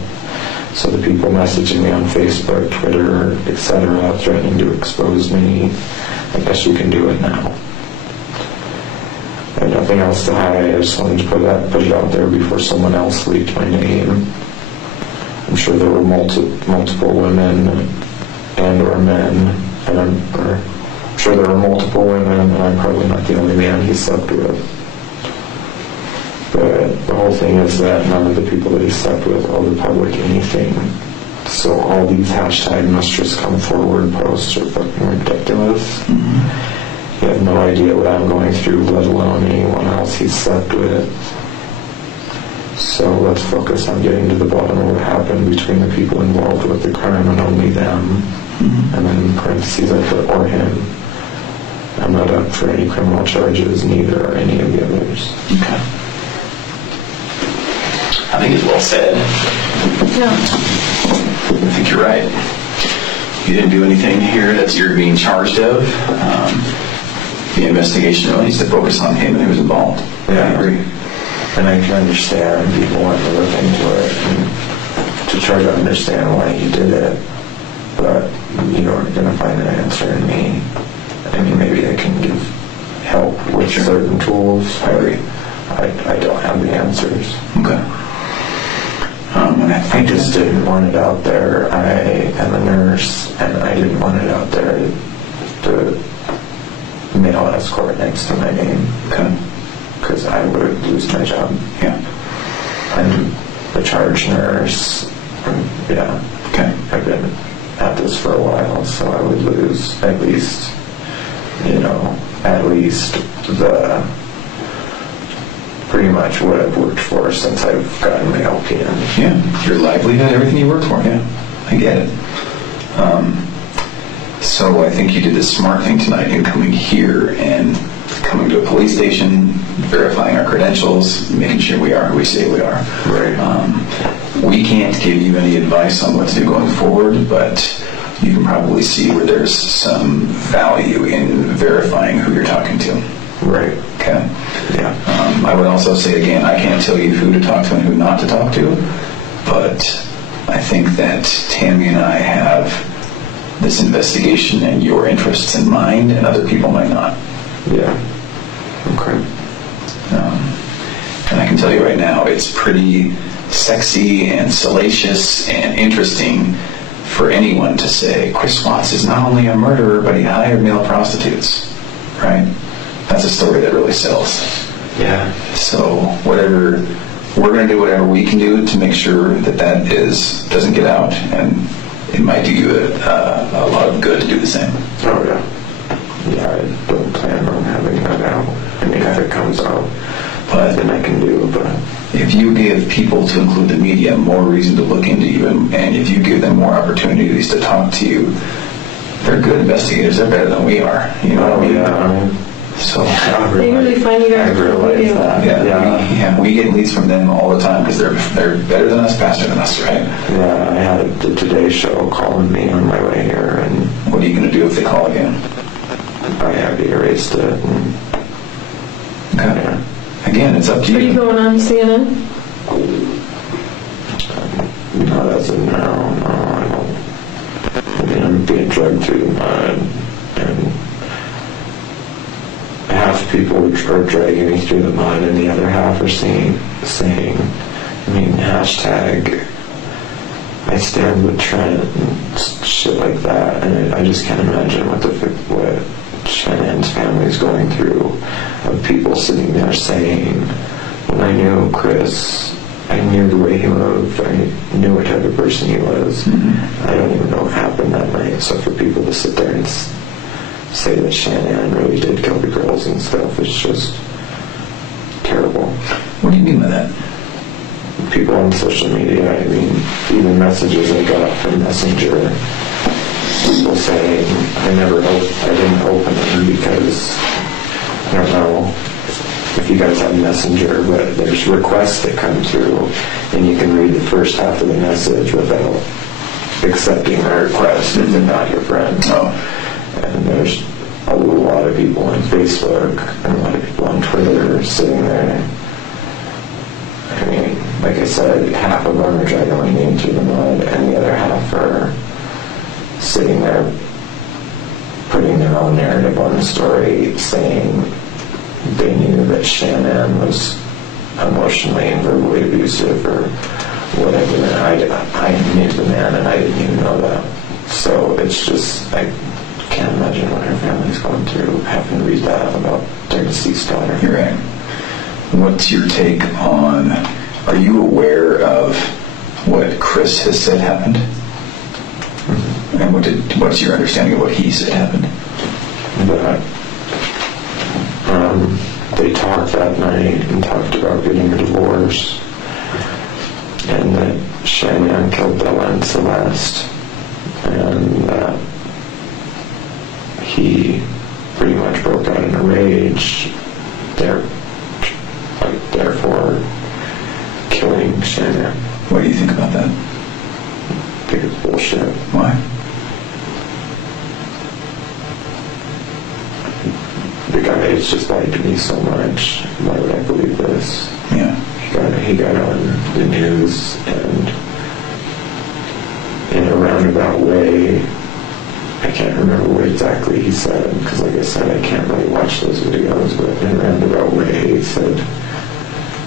So the people messaging me on Facebook, Twitter, etc., threatening to expose me, I guess you can do it now. I have nothing else to hide. I just wanted to put it out there before someone else leaked my name. I'm sure there were multiple women and or men, and I'm sure there were multiple women, and I'm probably not the only man he slept with. But the whole thing is that none of the people that he slept with owe the public anything. So all these hashtag must just come forward posts are fucking ridiculous. You have no idea what I'm going through, let alone anyone else he's slept with. So let's focus on getting to the bottom of what happened between the people involved with the crime and only them. And then in parentheses I put, or him. I'm not up for any criminal charges, neither are any of the others. Okay. I think it's well said. Yeah. I think you're right. You didn't do anything here that you're being charged of. The investigation really needs to focus on him and who's involved. Yeah. I agree. And I can understand people wanting to look into it and to try to understand why he did it. But you aren't going to find an answer in me. I mean, maybe I can give help with certain tools. I agree. I don't have the answers. Okay. I just didn't want it out there. I am a nurse, and I didn't want it out there. The male escort next to my name. Okay. Because I would lose my job. Yeah. I'm a charge nurse. Yeah. Okay. I've been at this for a while, so I would lose at least the pretty much what I've worked for since I've gotten my LPN. Yeah. Your livelihood, everything you worked for. Yeah. I get it. So I think you did the smart thing tonight in coming here and coming to a police station, verifying our credentials, making sure we are who we say we are. Right. We can't give you any advice on what to do going forward, but you can probably see where there's some value in verifying who you're talking to. Right. Okay? Yeah. I would also say again, I can't tell you who to talk to and who not to talk to, but I think that Tammy and I have this investigation and your interests in mind, and other people might not. Yeah. Okay. And I can tell you right now, it's pretty sexy and salacious and interesting for anyone to say, Chris Watts is not only a murderer, but he hired male prostitutes, right? That's a story that really sells. Yeah. So we're going to do whatever we can do to make sure that doesn't get out, and it might do you a lot of good to do the same. Oh, yeah. Yeah, I don't plan on having that out. I mean, if it comes out, then I can do, but... If you give people, to include the media, more reason to look into you, and if you give them more opportunities to talk to you, they're good investigators. They're better than we are. You know what I mean? Yeah. So They usually find you guys I realize video. that. we get leads from them all the time because they're better than us, faster than us, right? Yeah, I had the Today Show calling me on my way here, and What are you going to do if they call again? I have erased it. And, Okay. yeah. Again, it's up to Are you you. going on CNN? Not as of now, no, I don't. I mean, I'm being dragged through the mud, and half people are dragging me through the mud, and the other half are saying, hashtag I stand with Trent and shit like that, and I just can't imagine what Shannon's family's going through, of people sitting there saying, when I knew Chris, I knew the way he moved, I knew what type of person he was. I don't even know what happened that night, so for people to sit there and say that Shannon really did kill the girls and stuff. It's just terrible. What do you mean by that? People on social media, I mean, even messages I got from Messenger, people saying I didn't open them because I don't know if you guys have Messenger, but there's requests that come through and you can read the first half of the message without accepting the request if they're not your friend. Oh. And there's a lot of people on Facebook and a lot of people on Twitter sitting there. I mean, like I said, half of them are dragging my name through the mud and the other half are sitting there putting their own narrative on the story, saying they knew that Shannon was emotionally and verbally abusive or whatever, and I knew the man and I didn't even know that. So it's just, I can't imagine what her family's going through having to read that about their deceased daughter. You're right. What's your take on, are you aware of what Chris has said happened? Mm-hmm. And what's your understanding of what he said happened? But they talked that night and talked about getting a divorce, and that Shannon killed Bella and Celeste, and that he pretty much broke out in a rage, therefore killing Shannon. What do you think about that? I think it's bullshit. Why? The guy has just lied to me so much. Why would I believe this? Yeah. He got on the news and in a roundabout way, I can't remember what exactly he said, because like I said, I can't really watch those videos, but in a roundabout way he said,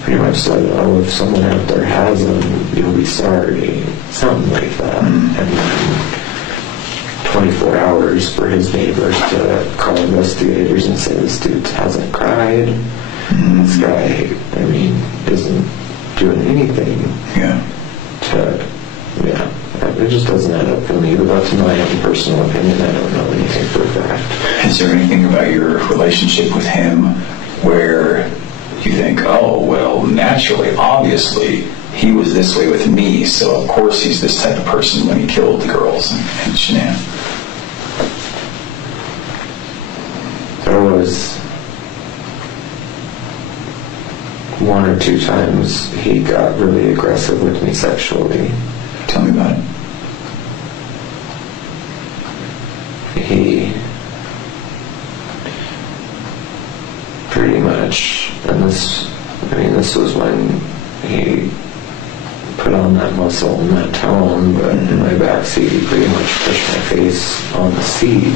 pretty much said, oh, if someone out there has them, you'll be sorry, something like that. And then 24 hours for his neighbors to call investigators and say this dude hasn't cried. This guy, I mean, isn't doing anything. Yeah. It just doesn't add up for me, but that's my own personal opinion. I don't know anything for a fact. Is there anything about your relationship with him where you think, oh, well, naturally, obviously, he was this way with me, so of course he's this type of person when he killed the girls and Shanann? There was one or two times he got really aggressive with me sexually. Tell me about it. He pretty much, and this was when he put on that muscle and that tone, but in my backseat he pretty much pushed my face on the seat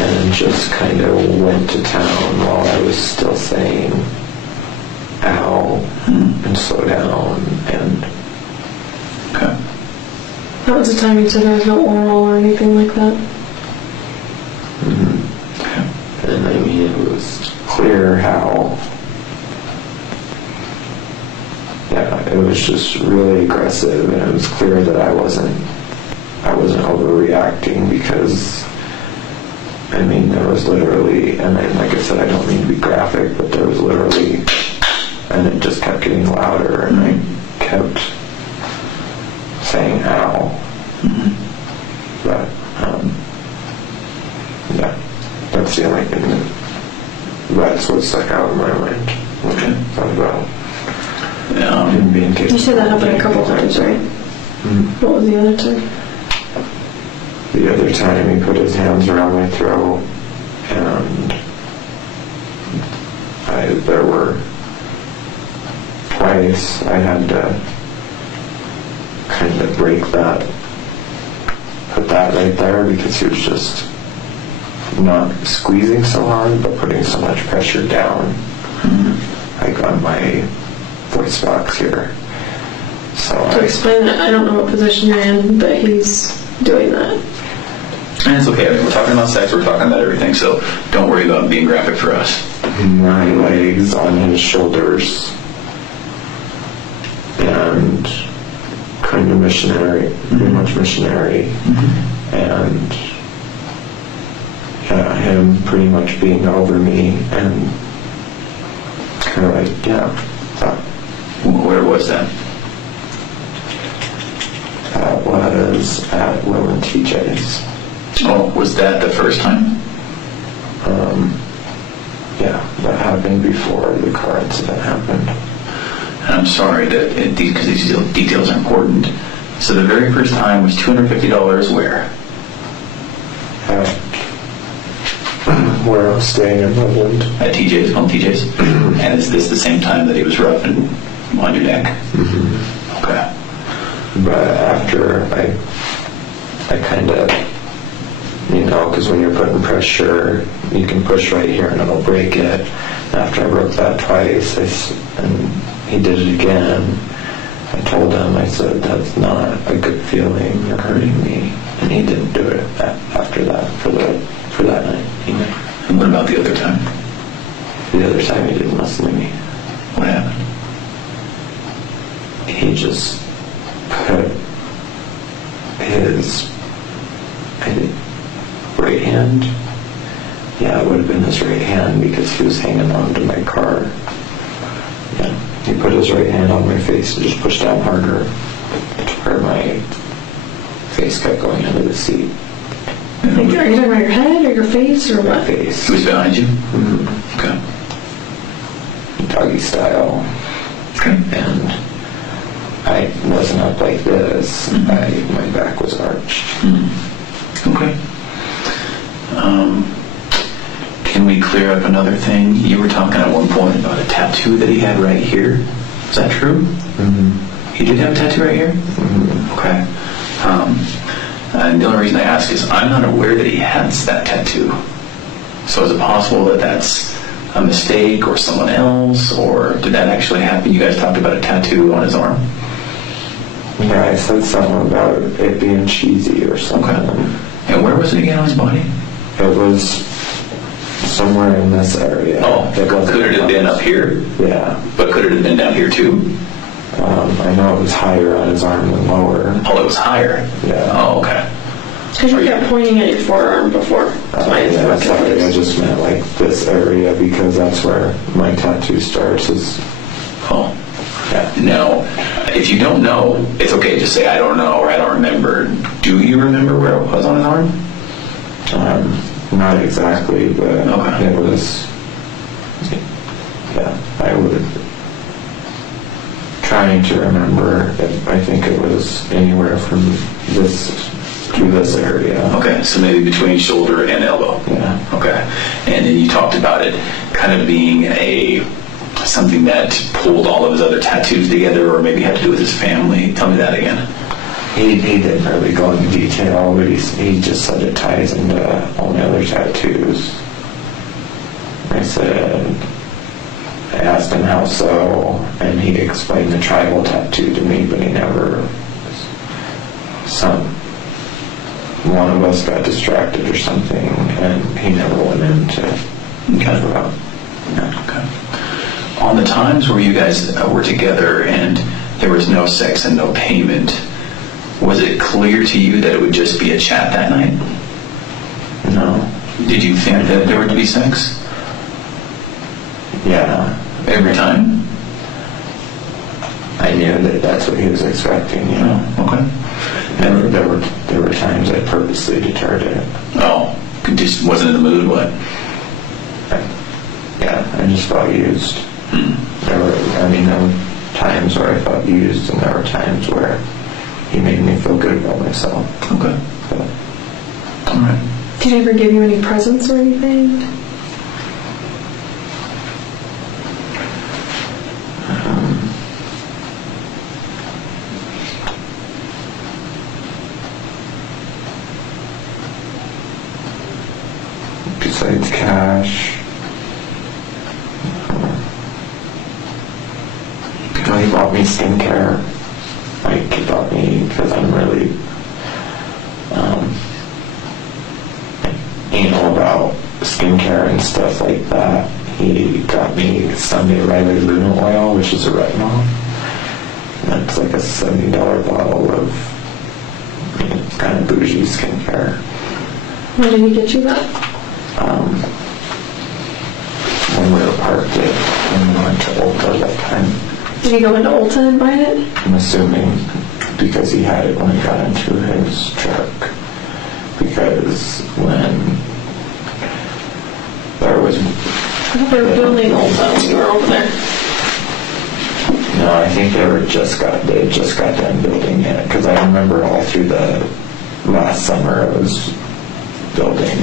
and just kind of went to town while I was still saying ow and slow down. And Okay. That was the time you said there was no oral or anything like that? And I mean, it was clear how, it was just really aggressive, and it was clear that I wasn't overreacting, because I mean, there was literally, and like I said, I don't mean to be graphic, but there was literally, and it just kept getting louder, and I kept saying ow. But that's the only thing that's what stuck out in my mind when I thought about him being capable. You said that happened a couple times, right? What was the other time? The other time he put his hands around my throat, and there were twice I had to kind of break that, put that right there, because he was just not squeezing so hard, but putting so much pressure down, like on my voice box here. So To explain that, I don't know what position you're in, but he's doing that. And it's okay. I mean, we're talking about sex. We're talking about everything. So don't worry about being graphic for us. my legs on his shoulders, and kind of missionary, pretty much missionary, and him pretty much being over me, and kind of like, Where was that? that was at Will and TJ's. Oh, was that the first time? Yeah, that happened before the car incident happened. And I'm sorry that because these details are important. So the very first time was $250 where? At where I'm staying in Midland. At TJ's, on TJ's? And is this the same time that he was roughing on your neck? Mm-hmm. Okay. But after I kind of, because when you're putting pressure, you can push right here and it'll break it. After I broke that twice, and he did it again, I told him, I said, that's not a good feeling, you're hurting me. And he didn't do it after that, for that night. And what about the other time? The other time he didn't listen to me. What happened? He just put his, I think, right hand. Yeah, it would have been his right hand because he was hanging on to my car. Yeah, he put his right hand on my face and just pushed down harder to where my face kept going into the seat. Are you talking about your head or your face or My what? face. He was behind you? Mm-hmm. Okay. Doggy style. Okay. And I wasn't up like this. My back was arched. Okay. Can we clear up another thing? You were talking at one point about a tattoo that he had right here. Is that true? Mm-hmm. He did have a tattoo right here? Mm-hmm. Okay. And the only reason I ask is I'm not aware that he has that tattoo. So is it possible that that's a mistake or someone else, or did that actually happen? You guys talked about a tattoo on his arm? Yeah, I said something about it being cheesy or something. Okay. And where was it again on his body? It was somewhere in this area. Oh, could it have been up here? Yeah. But could it have been down here too? I know it was higher on his arm than lower. Oh, it was higher? Yeah. Oh, okay. Because you kept pointing at your forearm before. That's why it's Yeah, not sorry, I confused. just meant like this area because that's where my tattoo starts. Oh. Yeah. Now, if you don't know, it's okay. Just say, I don't know, or I don't remember. Do you remember where it was on his arm? Not exactly, but Okay. it was, yeah, I would, trying to remember, I think it was anywhere from this to this area. Okay, so maybe between shoulder and elbow. Yeah. Okay. And then you talked about it kind of being something that pulled all of his other tattoos together, or maybe had to do with his family. Tell me that again. He didn't really go into detail, but he just said it ties into all my other tattoos. I asked him how so, and he explained the tribal tattoo to me, but he never, one of us got distracted or something, and he never went into about. Yeah. Okay. On the times where you guys were together and there was no sex and no payment, was it clear to you that it would just be a chat that night? No. Did you think that there would be sex? Yeah. Every time? I knew that that's what he was expecting, you know. Okay. And there were times I purposely deterred it. Oh, just wasn't in the mood, what? I just felt used. There were times where I felt used, and there were times where he made me feel good about myself. Okay. But, All right. Did he ever give you any presents or anything? besides cash, he bought me skincare. Like, he bought me, because I'm really anal about skincare and stuff like that. He got me Sunday Riley Luna oil, which is a retinol. And that's like a $70 bottle of kind of bougie skincare. When did he get you that? when we were parked it when we went to Bolte that time. Did he go into Ulta and buy it? I'm assuming because he had it when he got into his truck. Because when there was... I thought they were building Ulta when you were over there. No, I think they had just got done building it. Because I remember all through the last summer it was building.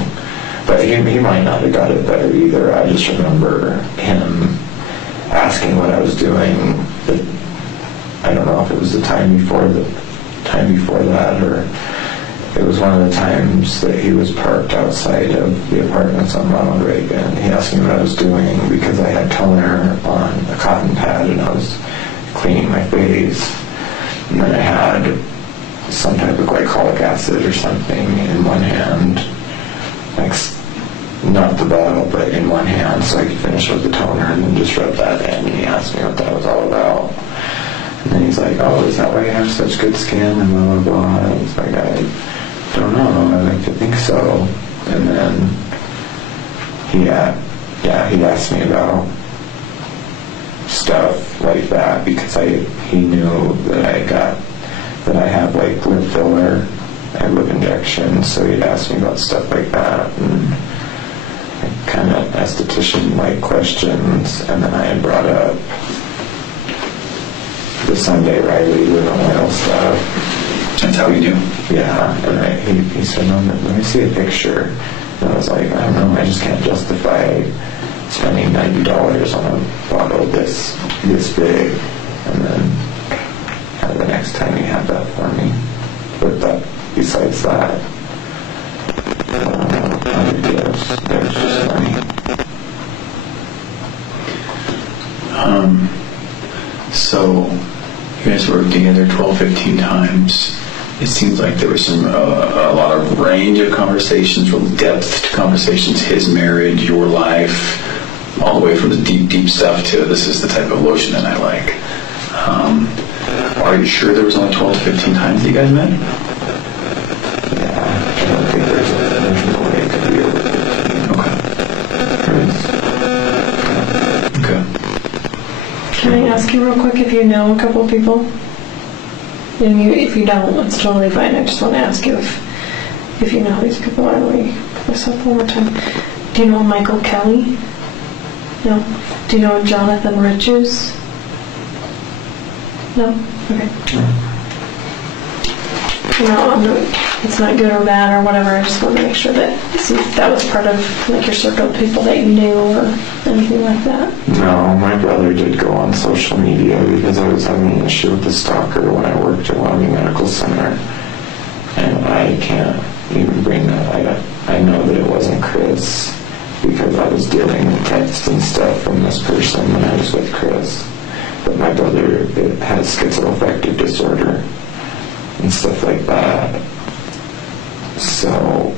But he might not have got it better either. I just remember him asking what I was doing. I don't know if it was the time before that, or it was one of the times that he was parked outside of the apartments on Ronald Reagan. He asked me what I was doing because I had toner on a cotton pad and I was cleaning my face. And then I had some type of glycolic acid or something in one hand, like not the bottle, but in one hand, so I could finish with the toner and then just rub that in. And he asked me what that was all about. And then he's like, "Oh, is that why you have such good skin?" And blah, blah, blah. And it's like, "I don't know. I like to think so." And then he asked me about stuff like that because he knew that I have like lip filler, I have lip injections, so he'd ask me about stuff like that and kind of esthetician-like questions. And then I had brought up the Sunday Riley Luna oil stuff. That's how we knew. Yeah, and he said, "No, let me see a picture." And I was like, "I don't know, I just can't justify spending $90 on a bottle this big." And then the next time he had that for me. But besides that, other gifts, they was just funny. So you guys were together 12, 15 times. It seems like there was a lot of range of conversations, real depth to conversations, his marriage, your life, all the way from the deep, deep stuff to this is the type of lotion that I like. Are you sure there was only 12 to 15 times that you guys met? Yeah, I don't think there's no way it could be over 15. Okay. Can I ask you real quick if you know a couple of people? And if you don't, that's totally fine. I just want to ask you if you know these people. Let me look this up one more time. Do you know Michael Kelly? No. Do you know Jonathan Riches? No? Okay. No, it's not good or bad or whatever. I just want to make sure that that was part of like your circle of people that you knew or anything like that. No, my brother did go on social media because I was having an issue with the stalker when I worked at Wyoming Medical Center. And I can't even bring that. I know that it wasn't Chris because I was dealing with texts and stuff from this person when I was with Chris. But my brother has schizoaffective disorder and stuff like that. So,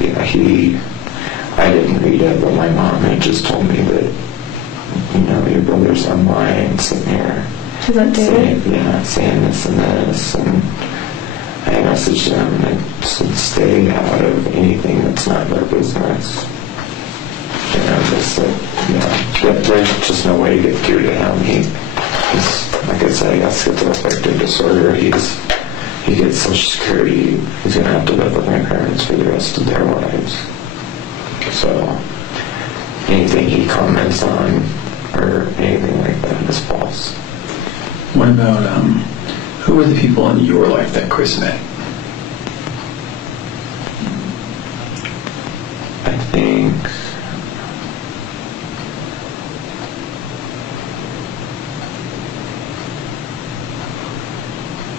yeah, I didn't read it, but my mom had just told me that, your brother's online sitting here. Is that David? Saying this and this, and I messaged him and I said, stay out of anything that's not their business. Just said, there's just no way to get through to him. He's, like I said, he got schizoaffective disorder. He gets Social Security. He's going to have to live with my parents for the rest of their lives. So anything he comments on or anything like that is false. What about, who were the people in your life that Chris met?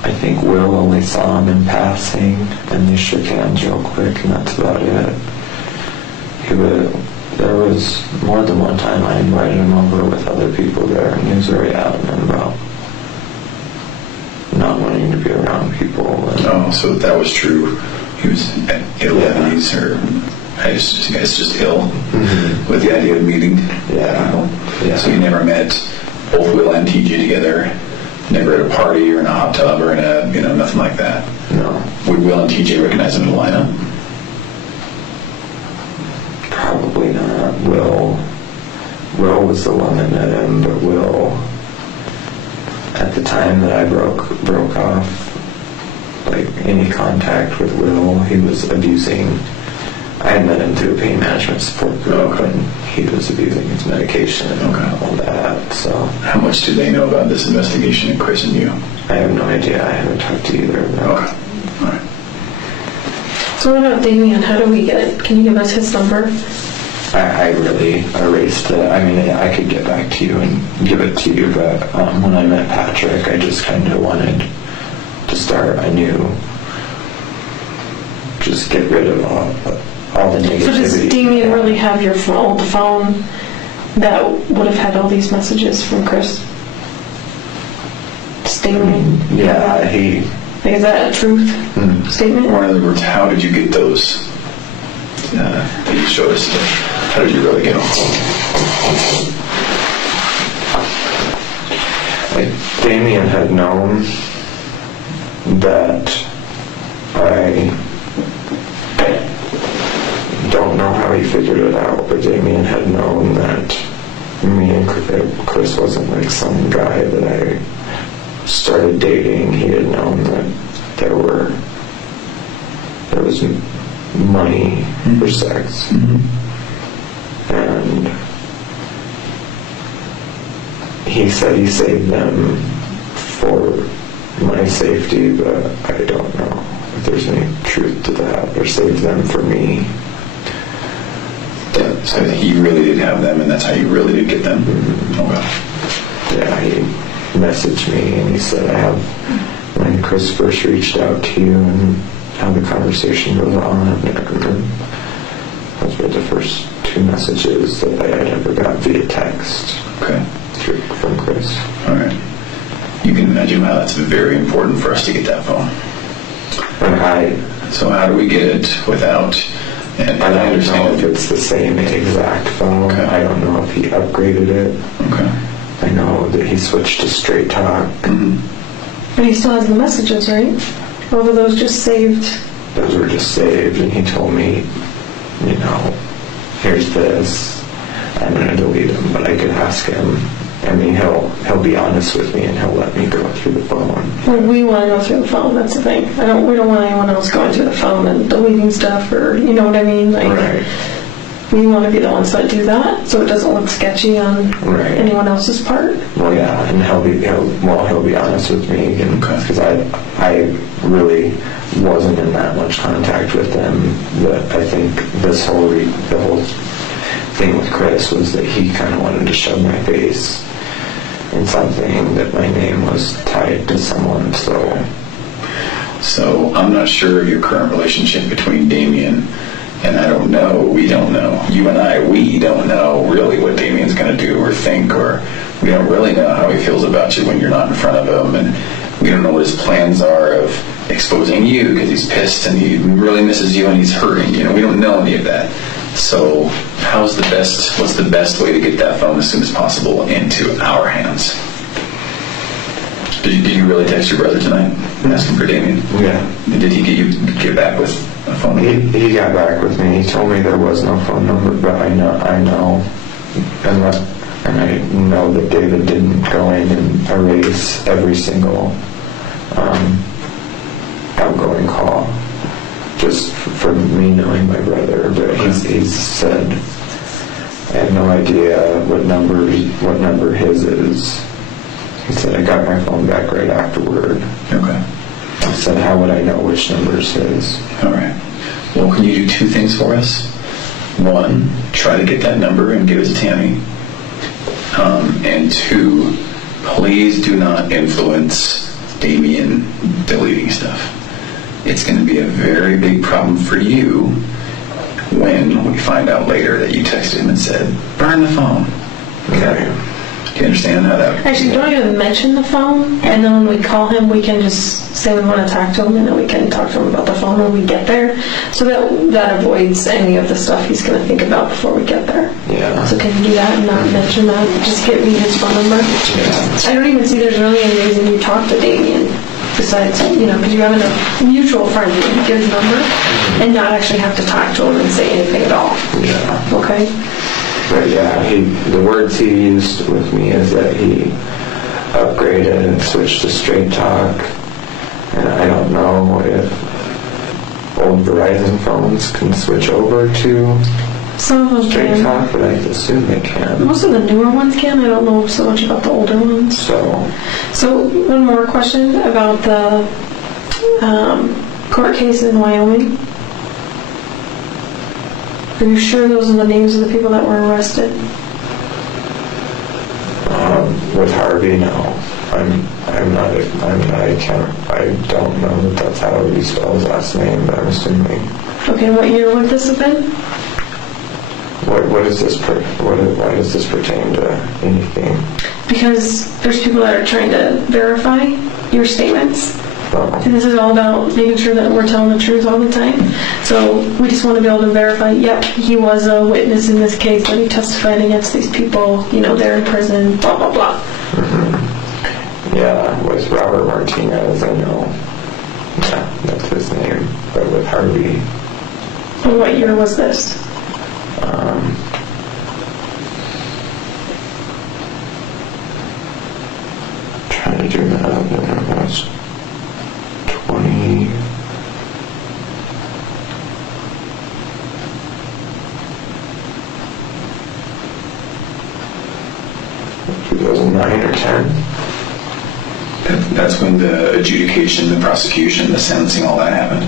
I think Will only saw him in passing, and they shook hands real quick, and that's about it. There was more than one time I invited him over with other people there, and he was very adamant about not wanting to be around people. Oh, so that was true. He was ill at ease, or I guess just ill with the idea of meeting people. Yeah. So you never met both Will and TJ together? Never at a party or in a hot tub or in a, nothing like that? No. Would Will and TJ recognize him in the lineup? not. Will was the one that met him, but Will, at the time that I broke off like any contact with Will, he was abusing. I had met him through a pain management support group, and he was abusing his medication and all that. So, how much do they know about this investigation and Chris and you? I have no idea. I haven't talked to either of them. Okay. All right. So what about Damien? How do we get it? Can you give us his number? I really erased it. I mean, I could get back to you and give it to you, but when I met Patrick, I just kind of wanted to start anew. Just get rid of all the negativity. So does Damien really have your old phone that would have had all these messages from Chris? Does Damien? Yeah, he... Like, is that a truth statement? Or in other words, how did you get those that you showed us? How did you really get them? Damien had known that I don't know how he figured it out, but Damien had known that me and Chris wasn't like some guy that I started dating. He had known that there was money for sex, and he said he saved them for my safety, but I don't know if there's any truth to that, or saved them for me. So he really did have them, and that's how you really did get them? Okay. Yeah, he messaged me and he said, when Chris first reached out to you and how the conversation goes on, and those were the first 2 messages that I had ever got via text. Okay. From Chris. All right. You can imagine how that's very important for us to get that phone. And so how do we get it without... And I don't understand know if it's the same exact phone. Okay. I don't know if he upgraded it. Okay. I know that he switched to Straight Talk. But he still has the messages, right? Or were those just saved? Those were just saved, and he told me, here's this. I'm going to delete them, but I could ask him. I mean, he'll be honest with me, and he'll let me go through the phone. Well, we want to go through the phone. That's the thing. We don't want anyone else going through the phone and deleting stuff, or you know what I mean. Like, right. We want to be the ones that do that, so it doesn't look sketchy on anyone else's part. Well, yeah, and he'll be honest with me, because I really wasn't in that much contact with them. But I think the whole thing with Chris was that he kind of wanted to shove my face in something that my name was tied to someone. So I'm not sure of your current relationship between Damien. And I don't know, we don't know. You and I, we don't know really what Damien's going to do or think, or we don't really know how he feels about you when you're not in front of him. And we don't know what his plans are of exposing you because he's pissed and he really misses you and he's hurting. We don't know any of that. So what's the best way to get that phone as soon as possible into our hands? Did you really text your brother tonight and ask him for Damien? Yeah. Did he get back with a phone number? He got back with me. He told me there was no phone number, but I know, and I know that David didn't go in and erase every single outgoing call, just for me knowing my brother. But he said, I have no idea what number his is. He said, I got my phone back right afterward. Okay. I said, how would I know which number is his? All right. Well, can you do 2 things for us? 1, try to get that number and give it to Tammy. And 2, please do not influence Damien deleting stuff. It's going to be a very big problem for you when we find out later that you texted him and said, burn the phone. Okay. Do you understand how that... Actually, don't even mention the phone, and then when we call him, we can just say we want to talk to him, and then we can talk to him about the phone when we get there. So that avoids any of the stuff he's going to think about before we get there. Yeah. So can you do that and not mention that? Just give me his phone number? Yeah. I don't even see there's really any reason you talk to Damien. besides, because you have a mutual friend, you can give his number and not actually have to talk to him and say anything at all. Yeah. Okay? But yeah, the words he used with me is that he upgraded and switched to straight talk. And I don't know if old Verizon phones can switch over to Some of them straight can. talk, but I assume they can. Most of the newer ones can. I don't know so much about the older ones. So one more question about the court case in Wyoming. Are you sure those are the names of the people that were arrested? With Harvey, no. I don't know that that's how he spells his last name, but I'm assuming. Okay, what year would this have been? Why does this pertain to anything? Because there's people that are trying to verify your statements. And this is all about making sure that we're telling the truth all the time. So we just want to be able to verify, yep, he was a witness in this case, that he testified against these people, they're in prison, blah, blah, blah. Mm-hmm. Yeah, with Robert Martinez, I know. Yeah, that's his name. But with Harvey... And what year was this? Trying to do that, and it was 20... 2009 or 10. That's when the adjudication, the prosecution, the sentencing, all that happened.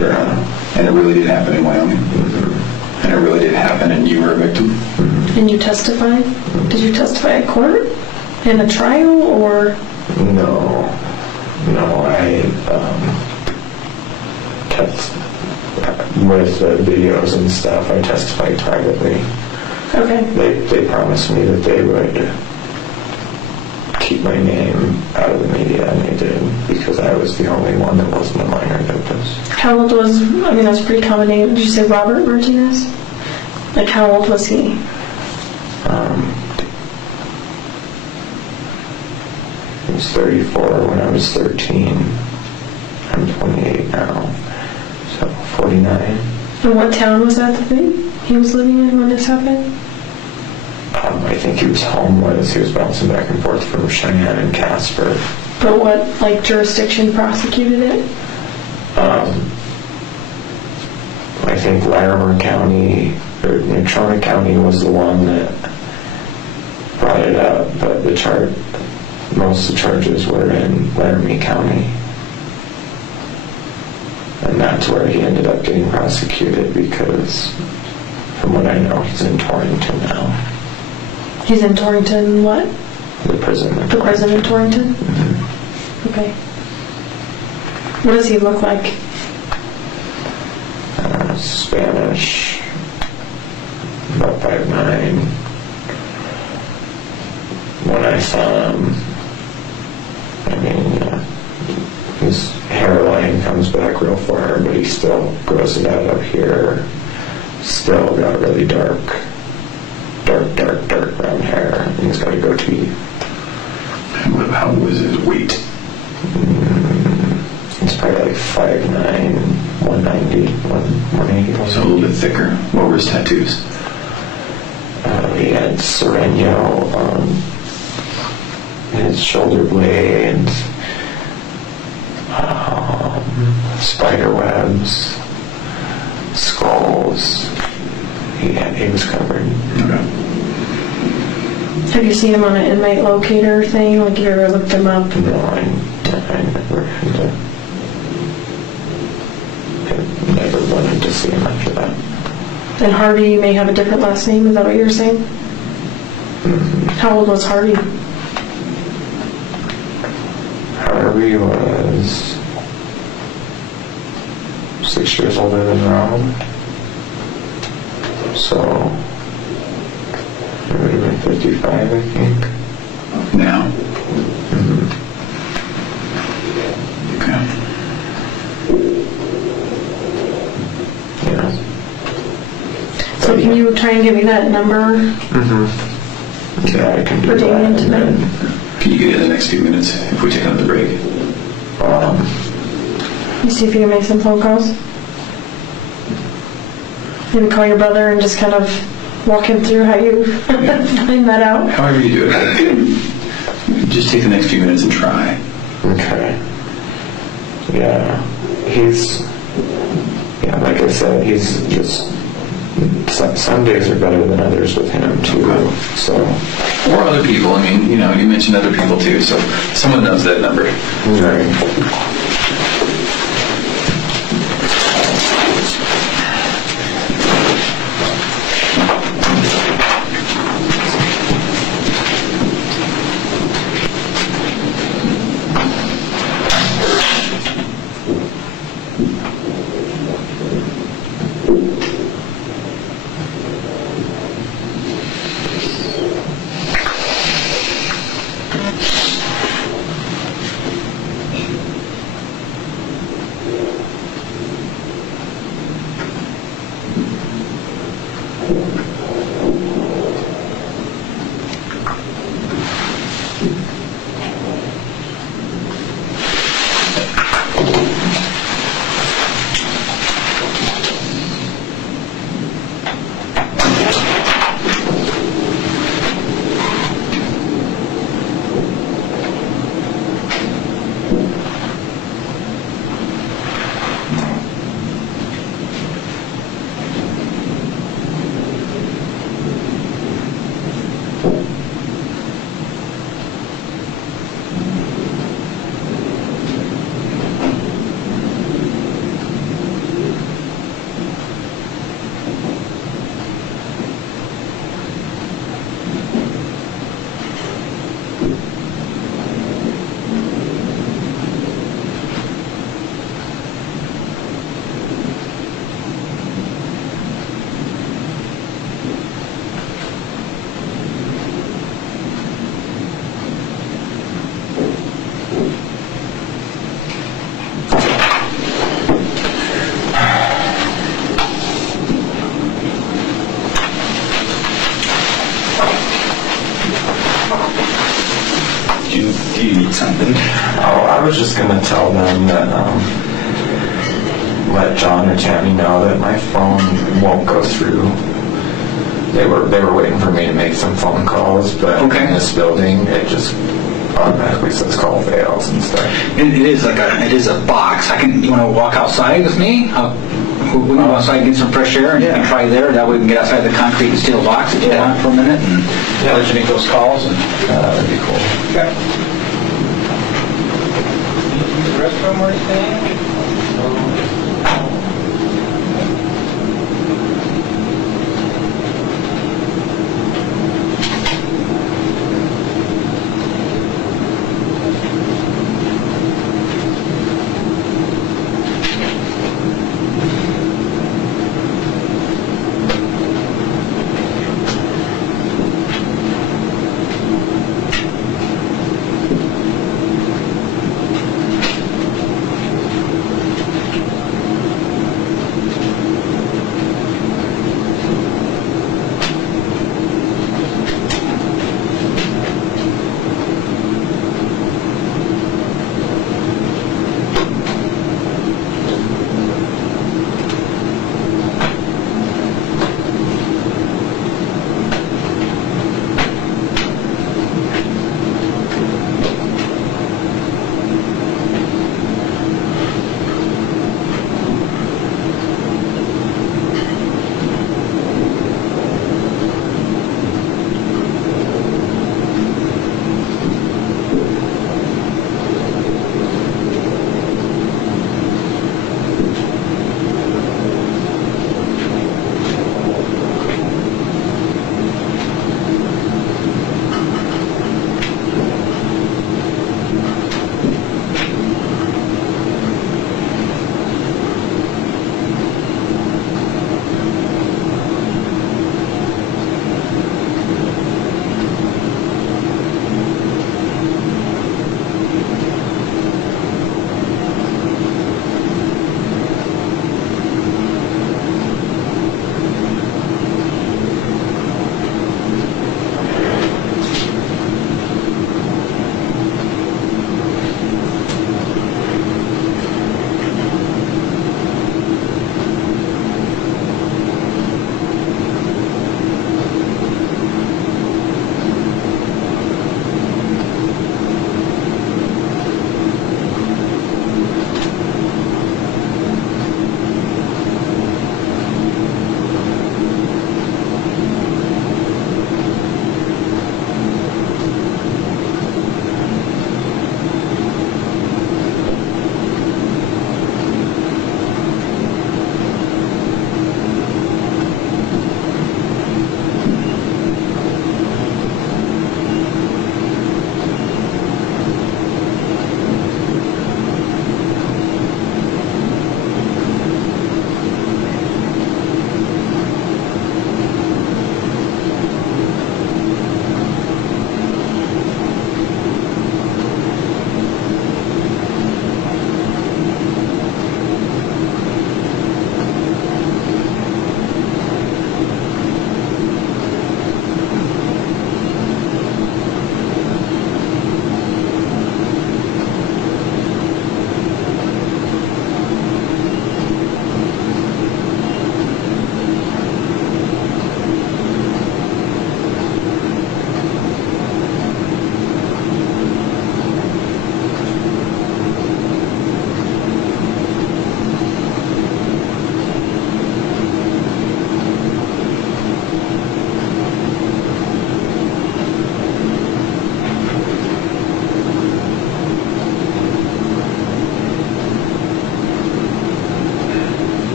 Yeah. And it really did happen in Wyoming. Mm-hmm. And it really did happen, and you were a victim. Mm-hmm. And you testified? Did you testify at court? In a trial, or? No, I with the videos and stuff, I testified privately. Okay. They promised me that they would keep my name out of the media, and they did, because I was the only one that wasn't a minor dopist. How old was, that's a pretty common name. Did you say Robert Martinez? Like, how old was he? He was 34 when I was 13. I'm 28 now, so 49. And what town was that he was living in when this happened? I think he was homeless. He was bouncing back and forth from Cheyenne and Casper. But what, jurisdiction prosecuted it? I think Larimer County, or Natrona County was the one that brought it up, but most of the charges were in Laramie County. And that's where he ended up getting prosecuted, because from what I know, he's in Torrington now. He's in Torrington, what? The prison. The prison in Torrington? Mm-hmm. Okay. What does he look like? Spanish, about 5'9". When I saw him, his hairline comes back real far, but he still grows it out up here. Still got really dark brown hair. And he's got a goatee. How was his weight? It's probably like 5'9", 190, 180. So a little bit thicker. What were his tattoos? He had Sereno on his shoulder blade, spider webs, skulls. He was covered. Okay. Have you seen him on an inmate locator thing? Like, you ever looked him up? No, I never wanted to see him after that. And Harvey may have a different last name, is that what you're saying? Mm-hmm. How old was Harvey? Harvey was 6 years older than Rob. So, it would have been 55, I think. Now? Mm-hmm. Okay. Yeah. So can you try and give me that number? Mm-hmm. Yeah, I can do For that. Damien And tonight? then, Can you get in the next few minutes if we take another break? You see if you can make some phone calls. Maybe call your brother and just kind of walk him through how you find that out. However you do it. Just take the next few minutes and try. Okay. Yeah, like I said, he's just, some days are better than others with him too, so. Or other people. I mean, you mentioned other people too, so someone knows that number. Right. Do you need something? Oh, I was just gonna tell them that, let John or Tammy know that my phone won't go through. They were waiting for me to make some phone calls, but in this building, it just automatically says call fails and stuff. It is a box. You want to walk outside with me? We can go outside and get some fresh air and you can try there. That way we can get outside the concrete and steel box if you want for a minute and let you make those calls. And That'd be cool. okay. Use the restroom or anything?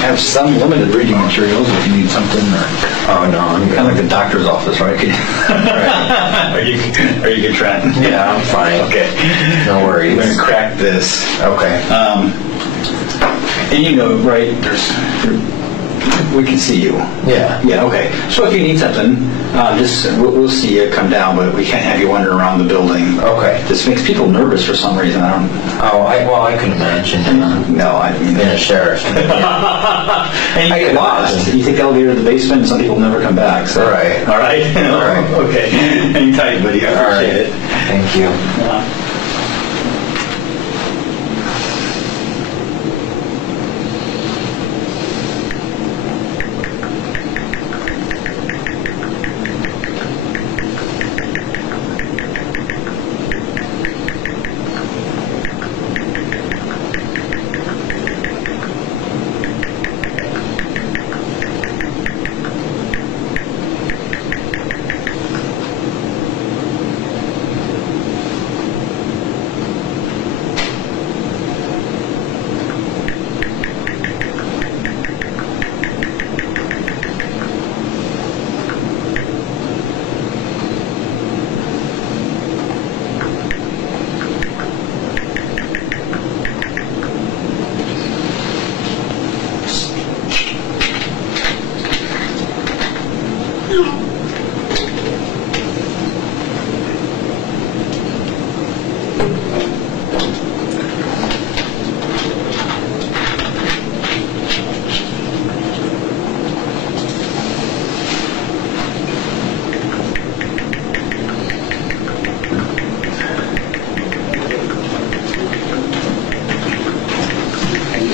have some limited reading materials if you need something, or Oh, no, I'm kind of like good. the doctor's office, right? Are you good, Trent? Yeah, I'm fine. Okay. No worries. We're gonna crack this. Okay. And you know, right, we can see you. Yeah. Yeah, okay. So if you need something, we'll see you come down, but we can't have you wandering around the building. Okay. This makes people nervous for some reason. I don't. Oh, I can imagine. No, I mean. Being a sheriff. And you I get can lost. imagine. You take the elevator to the basement, and some people never come back. So. Right. All right. All right. Okay. Anytime, buddy. I All right. appreciate it. Thank you.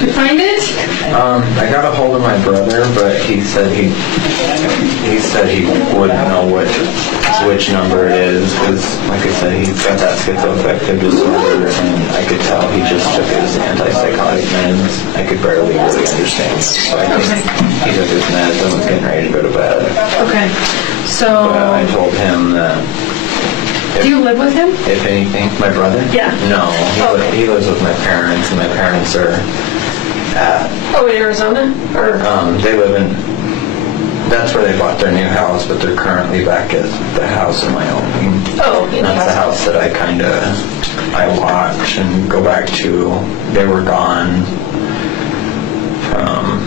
You find it? I got a hold of my brother, but he said he wouldn't know which number it is, because, like I said, he's got that schizoaffective disorder, and I could tell he just took his antipsychotic meds. I could barely really understand, so I think he took his meds and was getting ready to go to bed. Okay. So, But I told him that do you live with him? if anything, my brother? Yeah. No, Okay. he lives with my parents, and my parents are at Oh, in Arizona? Or they live in, that's where they bought their new house, but they're currently back at the house in Wyoming. Oh, in That's the house that I watch and go back to. They were gone from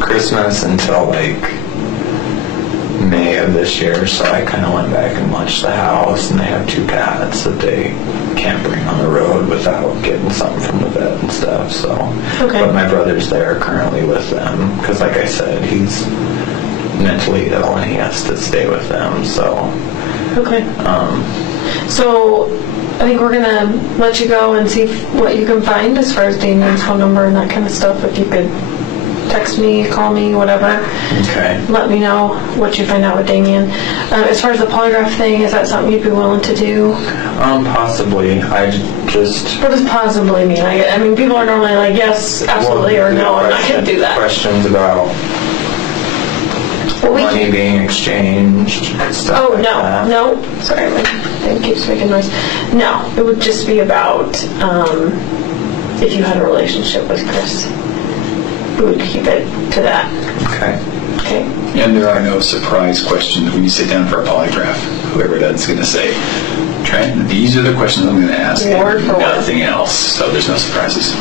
Christmas until like May of this year, so I kind of went back and watched the house, and they have 2 cats that they can't bring on the road without getting something from the vet and stuff, so. Okay. But my brother's there currently with them, because like I said, he's mentally ill and he has to stay with them, so. okay. So, I think we're gonna let you go and see what you can find as far as Damien's phone number and that kind of stuff. If you could text me, call me, whatever. Okay. Let me know what you find out with Damien. As far as the polygraph thing, is that something you'd be willing to do? Possibly. I just... What does possibly mean? I mean, people are normally like, yes, absolutely, or no, I'm not gonna do that. Questions about Well, we money being exchanged, stuff Oh, like that. no. Sorry, my thing keeps making noise. No, it would just be about if you had a relationship with Chris. We would keep it to that. Okay. Okay. And there are no surprise questions when you sit down for a polygraph. Whoever that's going to say, Trent, these are the questions I'm going to ask. Word for word. Nothing else. So there's no surprises.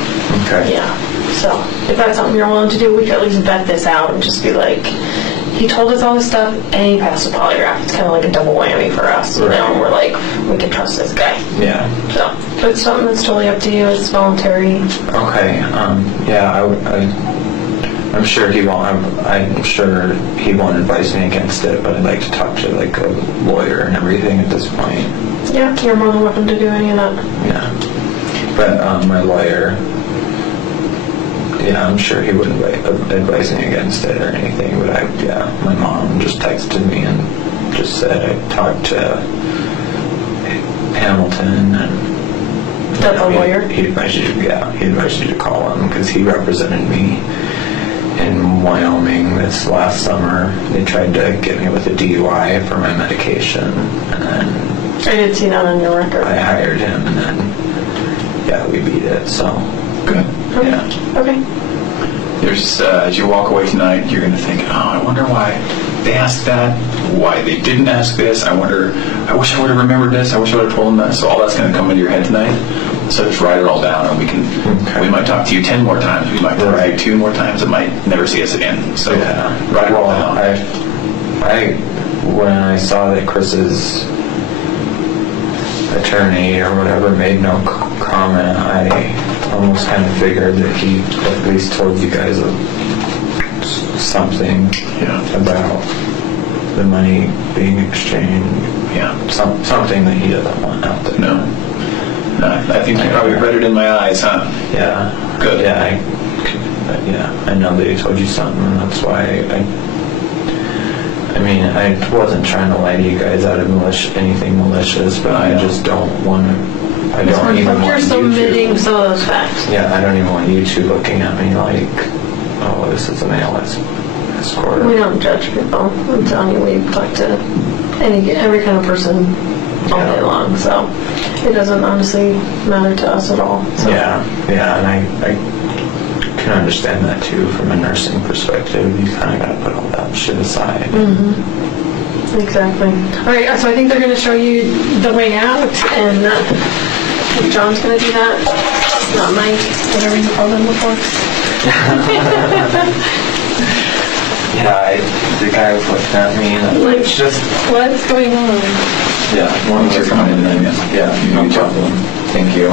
Okay. Yeah. So if that's something you're willing to do, we could at least vet this out and just be like, he told us all this stuff and he passed the polygraph. It's kind of like a double whammy for us. You know, and we're like, we can trust this guy. Yeah. So it's something that's totally up to you. It's voluntary. Okay. Yeah, I'm sure he won't. I'm sure he won't advise me against it, but I'd like to talk to like a lawyer and everything at this point. Yeah, you're more than welcome to do any of that. Yeah. But my lawyer, yeah, I'm sure he wouldn't advise me against it or anything. But my mom just texted me and just said I talked to Hamilton and. That's a lawyer? He advised you to call him because he represented me in Wyoming this last summer. They tried to get me with a DUI for my medication, and then I did see that on your record. I hired him, and then we beat it. So Good. yeah. Okay. There's, as you walk away tonight, you're going to think, oh, I wonder why they asked that, why they didn't ask this. I wish I would have remembered this. I wish I would have told them that. So all that's going to come into your head tonight. So just write it all down, and we might talk to you 10 more times. We might talk to you 2 more times. It might never see us again. So write it all down. When I saw that Chris's attorney or whatever made no comment, I almost kind of figured that he at least told you guys something about the money being exchanged. Yeah. Something that he doesn't want out there. No. I think you probably read it in my eyes, huh? Yeah. Good. Yeah. I know that he told you something, and that's why I mean, I wasn't trying to lie to you guys out of anything malicious, but I just don't want to. I don't even want You're you submitting to. some of those facts. Yeah, I don't even want you two looking at me like, oh, this is an ALS escort. We don't judge people. I'm telling you, we talk to every kind of person all day long, so it doesn't honestly matter to us at all. So. Yeah, and I can understand that too from a nursing perspective. You kind of got to put all that shit aside. Mm-hmm. Exactly. All right, so I think they're going to show you the way out, and John's going to do that. Not Mike, whatever you called him before. Yeah, the guy was looking at me, and Like, it's just, what's going on? yeah, one Thanks for coming in tonight, man. Yeah, no problem. Thank you.